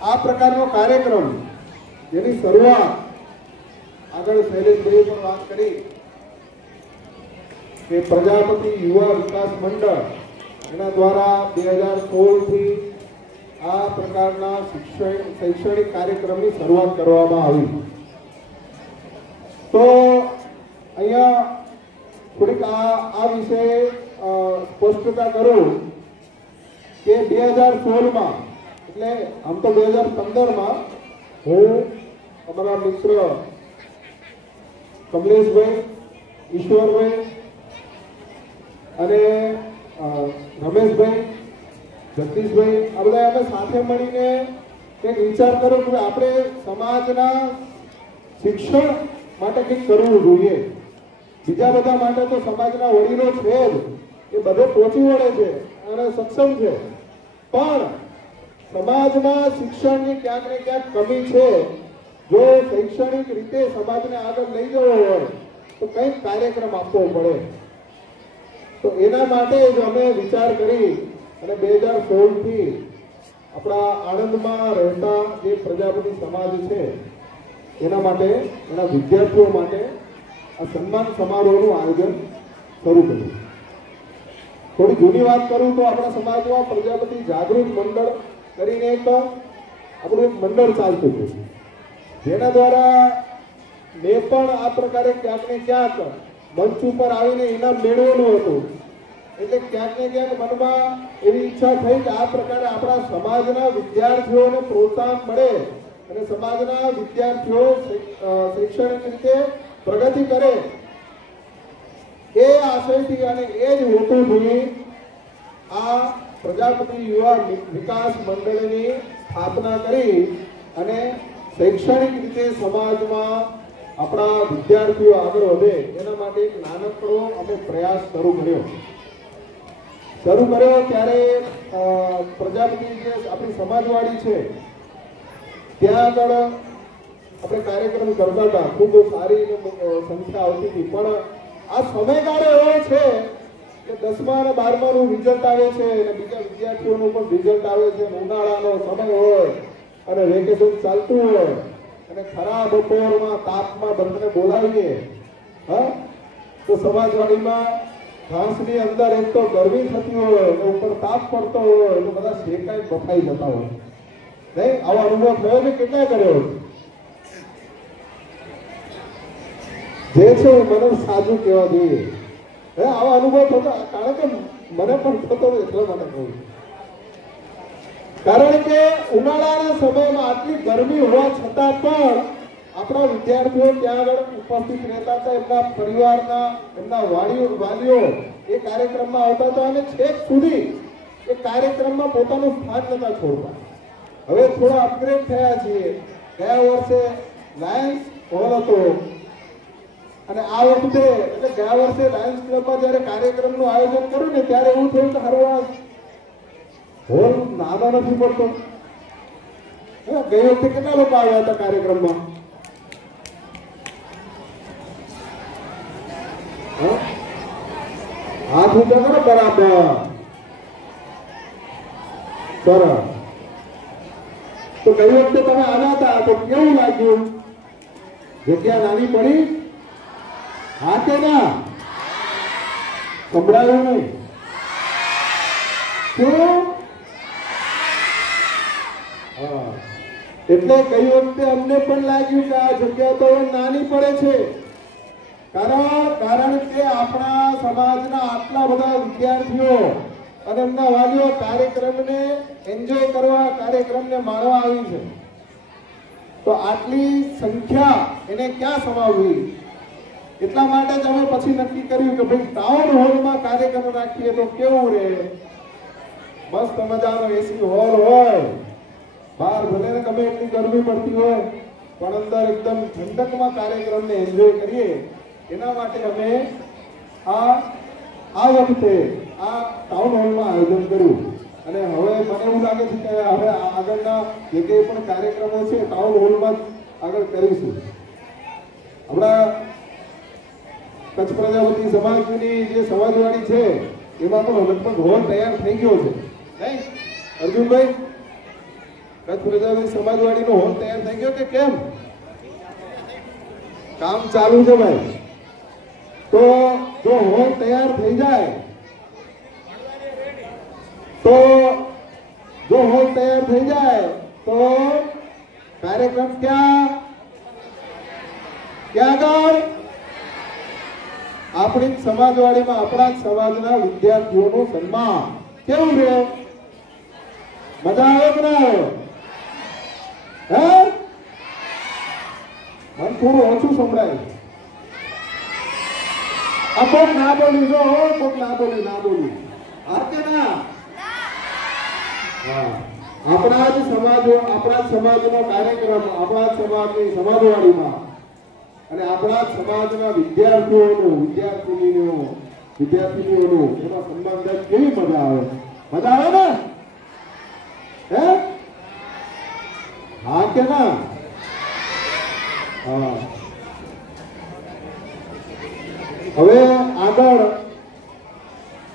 આ પ્રકારનો કાર્યક્રમ જેની શરૂઆત આગળ શૈલેષભાઈએ પણ વાત કરી કે પ્રજાપતિ યુવા વિકાસ મંડળ એના દ્વારા 2016 થી આ પ્રકારના શૈક્ષણિક કાર્યક્રમની શરૂઆત કરવામાં આવી. તો અહીંયા થોડીક આ વિશે સ્પષ્ટતા કરું કે 2016માં એટલે આમ તો 2015માં હું અમારા મિત્ર કમલેશભાઈ, ઈશ્વરભાઈ અને રમેશભાઈ, જગદીશભાઈ આ બધા અમે સાથે મળીને કંઈક વિચાર કર્યો કે આપણે સમાજના શિક્ષણ માટે કંઈક કરવું જોઈએ. બીજા બધા માટે તો સમાજના વડીલો છે જ, એ બધે પહોંચી વળે છે અને સક્ષમ છે, પણ સમાજમાં શિક્ષણની ક્યાંક ને ક્યાંક કમી છે. જો શૈક્ષણિક રીતે સમાજને આગળ લઈ જવો હોય તો કંઈક કાર્યક્રમ આપવો પડે. તો એના માટે જ અમે વિચાર કરી અને 2016 થી આપણા આણંદમાં રહેતા જે પ્રજાપતિ સમાજ છે એના માટે, એના વિદ્યાર્થીઓ માટે આ સન્માન સમારોહનું આયોજન શરૂ કર્યું. થોડી જૂની વાત કરું તો આપણા સમાજમાં પ્રજાપતિ જાગૃત મંડળ કરીને એક આપણું એક મંડળ ચાલતું હતું, જેના દ્વારા મેં પણ આ પ્રકારે ક્યાંક ને ક્યાંક મંચ ઉપર આવીને ઇનામ મેળવેલું હતું. એટલે ક્યાંક ને ક્યાંક મનમાં એવી ઈચ્છા થઈ કે આ પ્રકારે આપણા સમાજના વિદ્યાર્થીઓને પ્રોત્સાહન મળે અને સમાજના વિદ્યાર્થીઓ શૈક્ષણિક રીતે પ્રગતિ કરે, એ આશયથી અને એ જ હેતુથી આ પ્રજાપતિ યુવા વિકાસ મંડળની સ્થાપના કરી અને શૈક્ષણિક રીતે સમાજમાં આપણા વિદ્યાર્થીઓ આગળ વધે એના માટે એક નાનકડો અમે પ્રયાસ શરૂ કર્યો. ત્યારે પ્રજાપતિ જે આપણી સમાજવાડી છે ત્યાં આગળ આપણે કાર્યક્રમ કરતા હતા, ખૂબ સારી સંખ્યા આવતી હતી. પણ આ સમયગાળો એવો છે કે 10મા અને 12માનું રિઝલ્ટ આવે છે અને બીજા વિદ્યાર્થીઓનું પણ રિઝલ્ટ આવે છે. ઉનાળાનો સમય હોય અને વેકેશન ચાલતું હોય અને ખરાબ બપોરમાં તાપમાં બધાને બોલાવીએ, હા, તો સમાજવાડીમાં ઘાસની અંદર એક તો ગરમી થતી હોય અને ઉપર તાપ પડતો હોય તો બધા શેકાઈ બફાઈ જતા હોય. નહીં, આવો અનુભવ થયો છે? કેટલા કર્યો જે છે મને સાચું કહેવા જોઈએ. આવો અનુભવ થતો, કારણ કે મને પણ થતો એટલો મને કહું. કારણ કે ઉનાળાના સમયમાં આટલી ગરમી હોવા છતાં પણ આપણા વિદ્યાર્થીઓ ત્યાં આગળ ઉપસ્થિત રહેતા હતા. એમના પરિવારના, એમના વાલીઓ એ કાર્યક્રમમાં આવતા હતા અને છેક સુધી એ કાર્યક્રમમાં પોતાનું સ્થાન નતા છોડતા. હવે થોડા અપગ્રેડ થયા છીએ. ગયા વર્ષે લાયન્સ હોલ હતો અને આ વખતે એટલે ગયા વર્ષે લાયન્સ ક્લબમાં જયારે કાર્યક્રમનું આયોજન કર્યું ને ત્યારે એવું થયું કે હરવા હોલ નાનો નથી પડતો. ગઈ વખતે કેટલા લોકો આવ્યા હતા કાર્યક્રમમાં? હાથ ઊંચા કરો બરાબર. સરસ. તો ગઈ વખતે તમે આવ્યા હતા તો કેવું લાગ્યું? જગ્યા નાની પડી? હા કે ના? સંભળાયું નહીં? શું? હા, એટલે ગઈ વખતે અમને પણ લાગ્યું કે આ જગ્યા તો નાની પડે છે. કારણ કે આપણા સમાજના આટલા બધા વિદ્યાર્થીઓ અને એમના વાલીઓ કાર્યક્રમને એન્જોય કરવા, કાર્યક્રમને માણવા આવી છે. તો આટલી સંખ્યા એને ક્યાં સમાવવી? એટલા માટે જ અમે પછી નક્કી કર્યું કે ભાઈ ટાઉન હોલમાં કાર્યક્રમ રાખીએ તો કેવું રહે. મસ્ત મજાનો એસી હોલ હોય, બહાર ભલે ને ગમે એટલી ગરમી પડતી હોય પણ અંદર એકદમ ઠંડકમાં કાર્યક્રમને એન્જોય કરીએ. એના માટે અમે આ વખતે આ ટાઉન હોલમાં આયોજન કર્યું. અને હવે મને એવું લાગે છે કે હવે આગળના જે કંઈ પણ કાર્યક્રમો છે ટાઉન હોલમાં આગળ કરીશું. આપણા કચ્છ પ્રજાપતિ સમાજની જે સમાજવાડી છે એમાં પણ લગભગ હોલ તૈયાર થઈ ગયો છે. નહીં અર્જુનભાઈ? કચ્છ પ્રજાપતિ સમાજવાડીનો હોલ તૈયાર થઈ ગયો કે કેમ? કામ ચાલુ છે ભાઈ. તો જો હોલ તૈયાર થઈ જાય તો કાર્યક્રમ ક્યાં આગળ? આપણી સમાજવાડીમાં આપણા જ સમાજના વિદ્યાર્થીઓનું સન્માન. કેવું રહે? મજા આવે કે ના આવે? હે, મને થોડું ઓછું સંભળાય. આ કોક ના બોલ્યું, જો કોક ના બોલ્યું. હા કે ના? હા, આપણા જ સમાજનો કાર્યક્રમ, આપણા જ સમાજની સમાજવાડીમાં અને આપણા જ સમાજના વિદ્યાર્થીઓનું એમાં સન્માન થાય. કેવી મજા આવે? મજા આવે ને? હે, હા કે ના? હા. હવે આગળ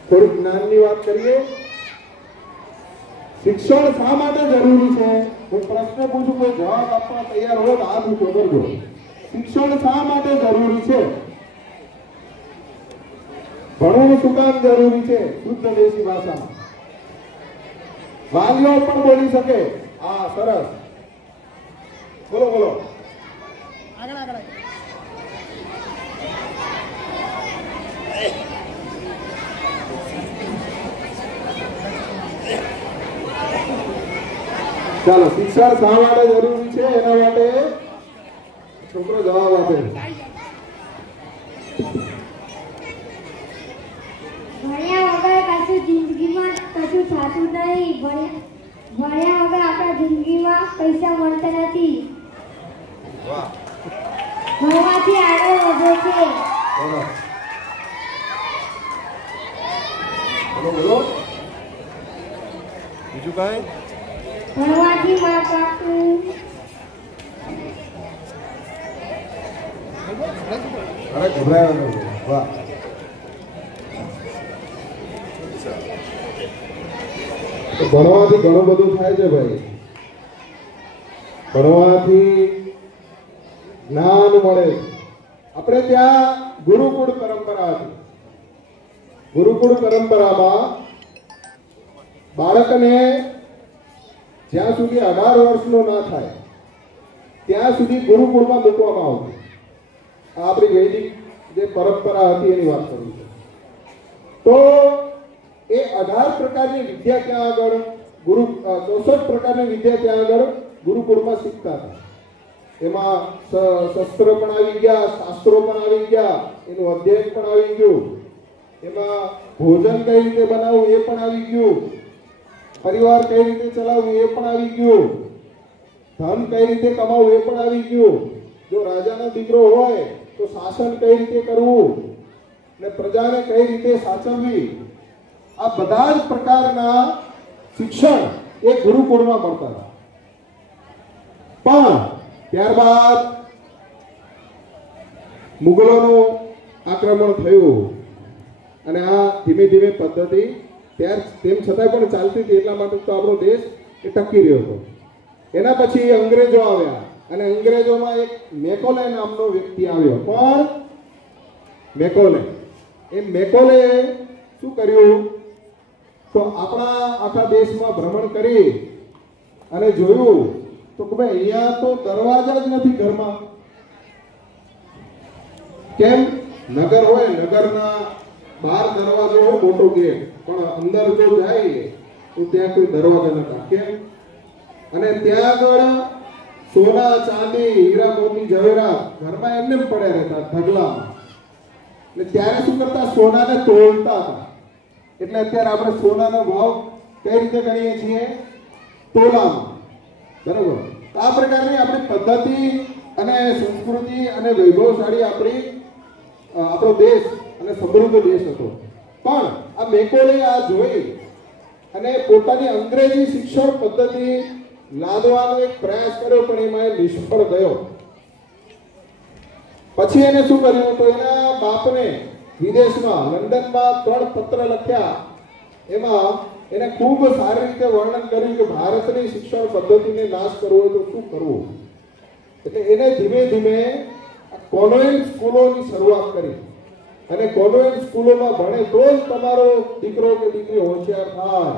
થોડીક જ્ઞાનની વાત કરીએ. શિક્ષણ શા માટે જરૂરી છે? કોઈ પ્રશ્ન પૂછું, કોઈ જવાબ આપવા તૈયાર હોય તો હાથ ઊંચો કરજો. શિક્ષણ શા માટે જરૂરી છે? ભણવું શું કામ જરૂરી છે? શુદ્ધ દેશી ભાષામાં વાલીઓ પણ બોલી શકે. હા, સરસ. બોલો. આગળ. ચાલો, શિક્ષણ શા માટે જરૂરી છે એના માટે છોકરો જવાબ આપે. ભણ્યા વગર કશું જિંદગીમાં કશું થતું નહીં. ભણ્યા વગર આપણા જિંદગીમાં પૈસા મળતા નથી. ભણવાથી આગળ વધે છે. બોલો. બીજું કાંઈ? ભણવાથી મા બાપનું અરે ગભરાયો નહીં. વાહ. તો ભણવાથી ઘણું બધું થાય છે ભાઈ. ભણવાથી જ્ઞાન મળે. આપણે ત્યાં ગુરુકુળ પરંપરા હતી. ગુરુકુળ પરંપરામાં બાળકને જ્યાં સુધી 18 વર્ષનો ના થાય ત્યાં સુધી ગુરુકુળમાં મૂકવામાં આવતું. આ આપણી વૈદિક જે પરંપરા હતી એની વાત કરું છું. તો એ 18 પ્રકારની વિદ્યા ત્યાં આગળ 64 પ્રકારની વિદ્યા ત્યાં આગળ ગુરુકુળમાં શીખતા હતા. એમાં શસ્ત્ર પણ આવી ગયા, શાસ્ત્રો પણ આવી ગયા, એનું અધ્યયન પણ આવી ગયું, એમાં ભોજન કઈ રીતે બનાવવું એ પણ આવી ગયું, પરિવાર કઈ રીતે ચલાવવું એ પણ આવી ગયું, ધન કઈ રીતે કમાવવું એ પણ આવી ગયું. જો રાજાનો દીકરો હોય તો શાસન કઈ રીતે કરવું ને પ્રજાને કઈ રીતે સાચવવી, આ બધા જ પ્રકારના શિક્ષણ એ ગુરુકુળમાં મળતા હતા. પણ ત્યારબાદ મુગલોનું આક્રમણ થયું અને આ ધીમે ધીમે પદ્ધતિ તેમ છતાંય પણ ચાલતી હતી. એટલા માટે તો આપણો દેશ એ ટકી રહ્યો હતો. એના પછી અંગ્રેજો આવ્યા અને અંગ્રેજોમાં એક મેકોલે નામનો વ્યક્તિ આવ્યો. પણ મેકોલે શું કર્યું તો આપણા આખા દેશમાં ભ્રમણ કરી અને જોયું તો કે ભાઈ અહીંયા તો દરવાજા જ નથી ઘરમાં. કેમ? નગર હોય, નગરના બહાર દરવાજો હોય, મોટો ગેટ, પણ અંદર જો જાય તો ત્યાં કોઈ દરવાજા નતા. કેમ? અને ત્યાં આગળ સોના, ચાંદી, હીરા, મોતી, જવેરાત ઘરમાં એમને પડ્યા રહેતા ઢગલામાં. એટલે ત્યારે શું કરતા? સોનાને તોલતા હતા. એટલે અત્યારે આપણે સોનાનો ભાવ કઈ રીતે ગણીએ છીએ? તોલામાં. બરાબર. આ પ્રકારની આપણી પદ્ધતિ અને સંસ્કૃતિ અને વૈભવશાળી આપણો દેશ અને સમૃદ્ધ દેશ હતો. પણ આ મેકોલે આ જોઈ અને પોતાની અંગ્રેજી શિક્ષણ પદ્ધતિ લાદવાનો એક પ્રયાસ કર્યો, પણ એમાં એ નિષ્ફળ ગયો. પછી એને શું કર્યું તો એના બાપને વિદેશમાં લંડનમાં 3 પત્ર લખ્યા. એમાં એને ખૂબ સારી રીતે વર્ણન કર્યું કે ભારતની શિક્ષણ પદ્ધતિને નાશ કરવો હોય તો શું કરવું. એટલે એને ધીમે ધીમે કોન્વેન્ટ સ્કૂલોની શરૂઆત કરી અને કોન્વેન્ટ સ્કૂલોમાં ભણે તો જ તમારો દીકરો કે દીકરી હોશિયાર થાય,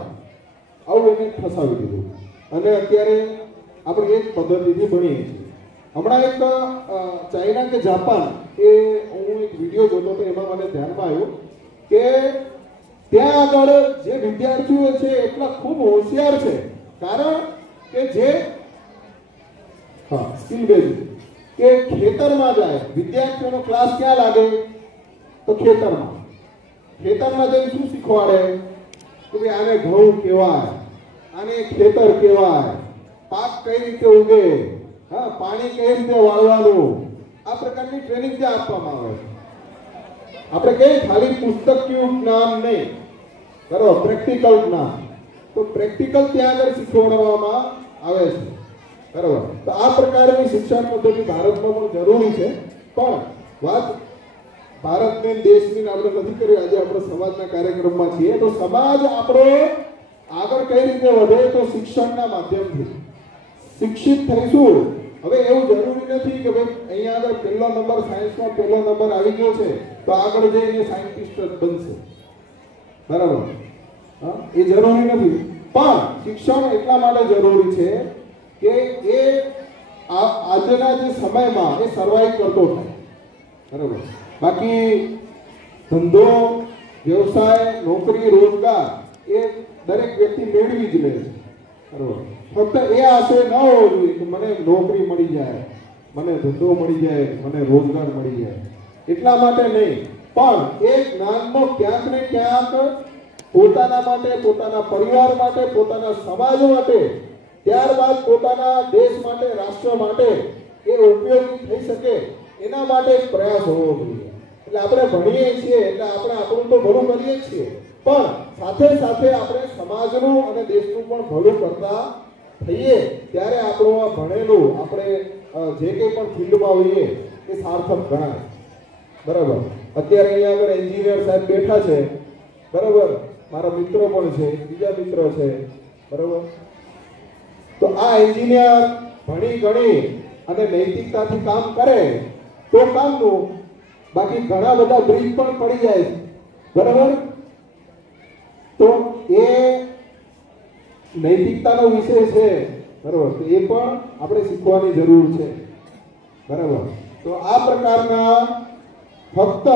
આવું એને ફસાવી દીધું. અને અત્યારે આપણે એ જ પદ્ધતિથી ભણીએ છીએ. હમણાં એક ચાઇના કે જાપાન એ હું એક વિડીયો જોતો હતો, એમાં મને ધ્યાનમાં આવ્યું કે ત્યાં આગળ જે વિદ્યાર્થીઓ છે એટલા ખૂબ હોશિયાર છે, કારણ કે જે સ્કિલ બેઝ કે ખેતરમાં જાય. વિદ્યાર્થીઓનો ક્લાસ ક્યાં લાગે તો ખેતરમાં જઈને શું શીખવાડે કે ભાઈ આને ઘઉં કહેવાય, આને ખેતર કહેવાય, પાક કઈ રીતે ઉગે, પાણી કઈ રીતે વાળવાનું, આ પ્રકારની ટ્રેનિંગ ત્યાં આપવામાં આવે છે. આપણે કઈ ખાલી પુસ્તકીય જ્ઞાન નહીં, બરાબર, પ્રેક્ટિકલ જ્ઞાન. તો પ્રેક્ટિકલ ત્યાં આગળ શીખવાડવામાં આવે છે. બરાબર. તો આ પ્રકારની શિક્ષણ પદ્ધતિ ભારતમાં પણ જરૂરી છે. પણ વાત ભારતની દેશની આપણે નથી કરી. આજે આપણે સમાજના કાર્યક્રમમાં છીએ તો સમાજ આપણો આગળ કઈ રીતે વધે તો શિક્ષણના માધ્યમથી શિક્ષિત થઈશું. હવે એવું જરૂરી નથી કે ભાઈ અહીંયા આગળ પહેલો નંબર સાયન્સમાં પહેલો નંબર આવી ગયો છે તો આગળ જઈને સાયન્ટિસ્ટ જ બનશે. બરાબર. એ જરૂરી નથી. પણ શિક્ષણ એટલા માટે જરૂરી છે કે એ આજના જે સમયમાં એ સર્વાઈવ કરતો થાય. બરાબર. બાકી ધંધો, વ્યવસાય, નોકરી, રોજગાર એ દરેક વ્યક્તિ મેળવી જ લે છે. બરાબર. ફક્ત એ આશય ન હોવો જોઈએ કે મને નોકરી મળી જાય, મને ધંધો મળી જાય, મને રોજગાર મળી જાય, એટલા માટે નહીં. પણ એ જ્ઞાનનો ક્યાંક ને ક્યાંક પોતાના માટે, પોતાના પરિવાર માટે, પોતાના સમાજ માટે, ત્યારબાદ પોતાના દેશ માટે, રાષ્ટ્ર માટે એ ઉપયોગી થઈ શકે એના માટે એક પ્રયાસ હોવો જોઈએ. એટલે આપણે ભણીએ છીએ એટલે આપણે આપણું તો ભલું કરીએ છીએ, પણ સાથે સાથે આપણે સમાજનું અને દેશનું પણ ભલું કરતા થઈએ ત્યારે આપણું આ ભણેલું આપણે જે કંઈ પણ ફિલ્ડમાં હોઈએ એ સાર્થક ગણાય. બરાબર. અત્યારે અહીંયા આગળ એન્જિનિયર સાહેબ બેઠા છે, બરાબર, મારા મિત્રો પણ છે, બીજા મિત્રો છે, બરાબર. તો આ એન્જિનિયર ભણી ગણી અને નૈતિકતાથી કામ કરે તો કામનું, બાકી ઘણા બધા બ્રિજ પણ પડી જાય છે, બરાબર. તો એ નૈતિકતાનો વિષય છે, બરાબર, તો એ પણ આપણે શીખવાની જરૂર છે, બરાબર. તો આ પ્રકારના ફક્ત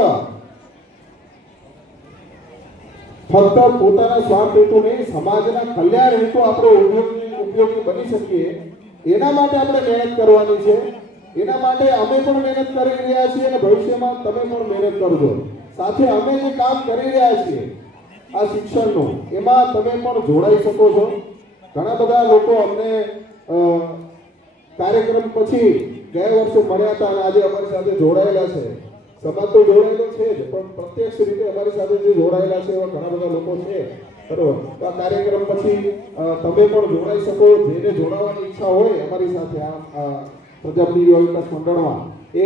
પોતાના સ્વાર્થ હેતુ નહીં, સમાજના કલ્યાણ હેતુ આપણે ઉપયોગી બની શકીએ એના માટે આપણે મહેનત કરવાની છે. એના માટે અમે પણ મહેનત કરી રહ્યા છીએ અને ભવિષ્યમાં તમે પણ મહેનત કરજો. સાથે અમે જે કામ કરી રહ્યા છીએ આ શિક્ષણનું, એમાં તમે પણ જોડાઈ શકો છો. ઘણા બધા લોકો અમને કાર્યક્રમ પછી ગયા વર્ષે મળ્યા હતા અને આજે અમારી સાથે જોડાયેલા છે. સમાજ તો જોડાયેલો છે જ, પણ પ્રત્યક્ષ રીતે અમારી સાથે જે જોડાયેલા છે એવા ઘણા બધા લોકો છે, બરોબર. તો આ કાર્યક્રમ પછી તમે પણ જોડાઈ શકો. જેને જોડાવાની ઈચ્છા હોય અમારી સાથે આ પ્રજાપતિ યુવા વિકાસ મંડળમાં, એ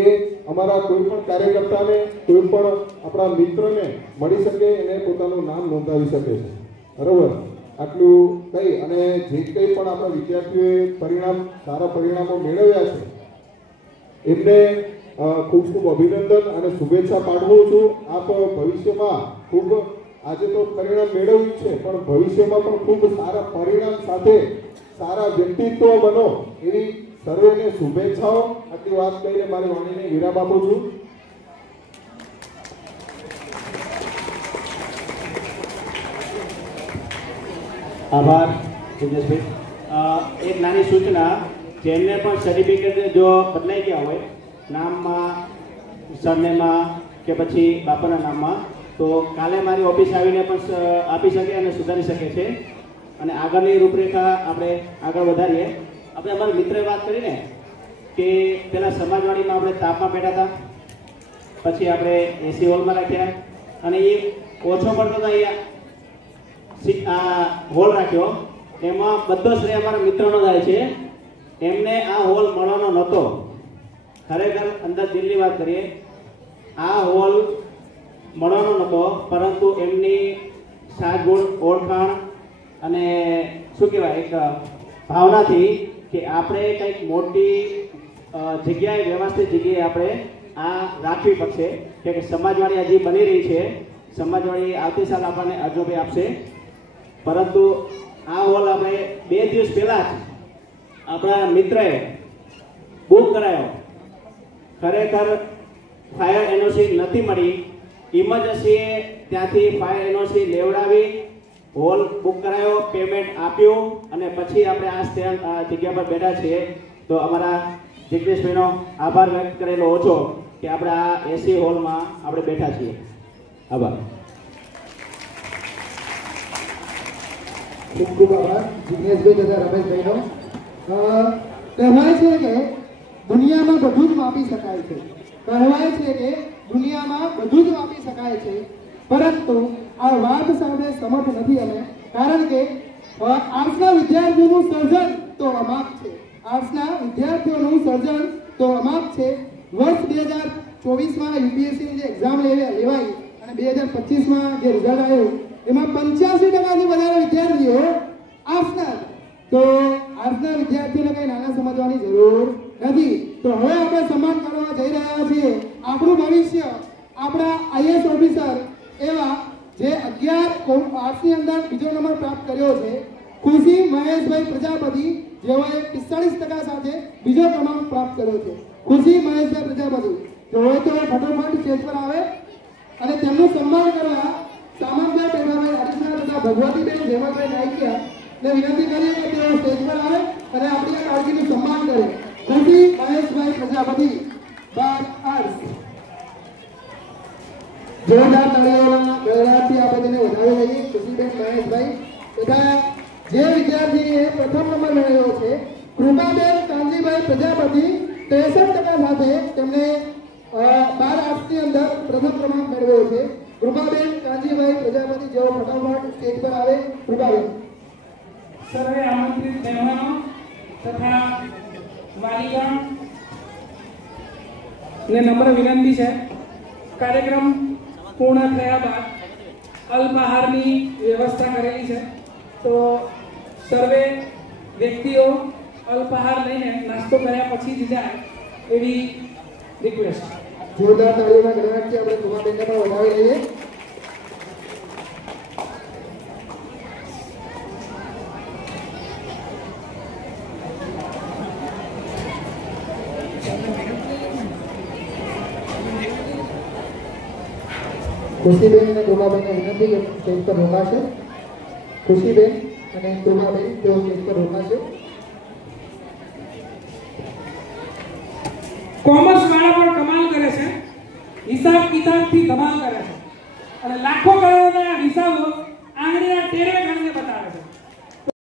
અમારા કોઈ પણ કાર્યકર્તાને, કોઈ પણ આપણા મિત્રને મળી શકે, એને પોતાનું નામ નોંધાવી શકે છે, બરોબર. આટલું કહી અને જે કંઈ પણ આપણા વિદ્યાર્થીઓએ સારા પરિણામો મેળવ્યા છે એમને ખૂબ ખૂબ અભિનંદન અને શુભેચ્છા પાઠવું છું. આપ ભવિષ્યમાં ખૂબ, આજે તો પરિણામ મેળવ્યું છે, પણ ભવિષ્યમાં પણ ખૂબ સારા પરિણામ સાથે સારા વ્યક્તિત્વ બનો એવી સર્વેને શુભેચ્છાઓ. આટલી વાત કહીને મારી વાણીને વિરામ આપું છું. આભાર જિગ્નેશભાઈ. એક નાની સૂચના, જેમને પણ સર્ટિફિકેટ જો બદલાઈ ગયા હોય નામમાં, સરનેમમાં કે પછી બાપાના નામમાં, તો કાલે મારી ઓફિસ આવીને પણ આપી શકે અને સુધારી શકે છે. અને આગળની રૂપરેખા આપણે આગળ વધારીએ. આપણે અમારા મિત્રએ વાત કરીને કે પહેલાં સમાજવાડીમાં આપણે તાપમાં બેઠા હતા, પછી આપણે એસી હોલમાં રાખ્યા અને એ ઓછો પડતો હતો, અહીંયા હોલ રાખ્યો. એમાં બધો શ્રેય અમારા મિત્રનો જાય છે. એમને આ હોલ મળવાનો નહોતો. ખરેખર અંદર દિલની વાત કરીએ, આ હોલ મળવાનો નહોતો, પરંતુ એમની સાગુણ ઓળખાણ અને શું કહેવાય, એક ભાવનાથી કે આપણે કંઈક મોટી જગ્યાએ, વ્યવસ્થિત જગ્યાએ આપણે આ રાખવી પડશે. કે સમાજવાડી હજી બની રહી છે, સમાજવાડી આવતી સાલ આપણને અજોબે આપશે, પરંતુ આ હોલ આપણે 2 દિવસ પહેલા જ આપણા મિત્રએ બુક કરાયો. ખરેખર ફાયર એનઓસી નથી મળી, ઇમરજન્સીએ ત્યાંથી ફાયર એનઓસી લેવડાવી હોલ બુક કરાયો, પેમેન્ટ આપ્યું અને પછી આપણે આ જગ્યા પર બેઠા છીએ. તો અમારા જિગ્નેશભાઈનો આભાર વ્યક્ત કરેલો ઓછો કે આપણે આ એસી હોલમાં આપણે બેઠા છીએ. આભાર. ખૂબ ખૂબ આભાર જિગ્નેશભાઈ તથા રમેશભાઈનો. કહેવાય છે કે દુનિયામાં બધું જ માપી શકાય છે. કહેવાય છે કે દુનિયામાં બધું જ માપી શકાય છે, પરંતુ આ વાત સામે સમર્થ નથી અમે. કારણ કે આર્ટ્સના વિદ્યાર્થીઓનું સર્જન તો અમાપ છે. આર્ટ્સના વિદ્યાર્થીઓનું સર્જન તો અમાપ છે. વર્ષ 2024માં યુપીએસસીની જે એક્ઝામ લેવાઈ અને 2025માં જે રિઝલ્ટ આવ્યું એમાં 85%થી વધારે વિદ્યાર્થીઓ આર્ટ્સના. તો આર્ટ્સના વિદ્યાર્થીઓને કંઈ નાના સમજવાની જરૂર નથી. તો હવે આપણે સન્માન કરવા જઈ રહ્યા છીએ આપણું ભવિષ્ય, આપણા આઈએએસ ઓફિસર એવા જે 11 આર્ટ્સની અંદર બીજો નંબર પ્રાપ્ત કર્યો છે, ખુશી મહેશભાઈ પ્રજાપતિ, જેઓએ 45% સાથે બીજો ક્રમાંક પ્રાપ્ત કર્યો છે. ખુશી મહેશભાઈ પ્રજાપતિ તેઓએ તો ફટોફટ સ્ટેજ પર આવે અને તેમનું સન્માન કરવા સામંતભાઈ ટેવાભાઈ હરીશભાઈ તથા ભગવતીબેન જેવાભાઈ નાયકિયા ને વિનંતી કરીએ કે તેઓ સ્ટેજ પર આવે અને આપણી આ કાળજીનું સન્માન કરે. ખુશી મહેશભાઈ પ્રજાપતિ, બાર આર્ટ્સ. જોરદાર તાળીઓના ગળગળાટથી આપણે તેને વધાવી લઈએ. ખુશીબેન મહેશભાઈ તથા જે વિદ્યાર્થીએ પ્રથમ નંબર મેળવ્યો છે કૃપાબેન કાંજીભાઈ પ્રજાપતિ 63% સાથે તેમને 12 આર્ટ્સની અંદર પ્રથમ ક્રમાંક મેળવ્યો છે. કૃપાબેન કાંજીભાઈ પ્રજાપતિ, જેઓ ફટાફટ સ્ટેજ પર આવે. કૃપાબેન. સર્વે આમંત્રિત મહેમાનો તથા વાલીગણ ને નમ્ર વિનંતી છે, કાર્યક્રમ પૂર્ણ થયા બાદ અલ્પાહારની વ્યવસ્થા કરેલી છે. તો સર્વે વ્યક્તિઓ અલ્પાહાર લઈને નાસ્તો કર્યા પછી જ જાય એવી રિક્વેસ્ટ. જોરદાર તાળીઓના ગણનાથી આપણે કુમારબેનને પણ વધાવી લઈએ. ખુશીબેન અને કૃપાબેનને વિનંતી કે સ્ટેજ પર રોકાશે. ખુશીબેન અને કૃપાબેન તેઓ સ્ટેજ પર રોકાશે. કોમર્સ વાળા પણ કમાલ કરે છે, હિસાબ કિતાબથી ધમાલ કરે છે અને લાખો કરોડના હિસાબો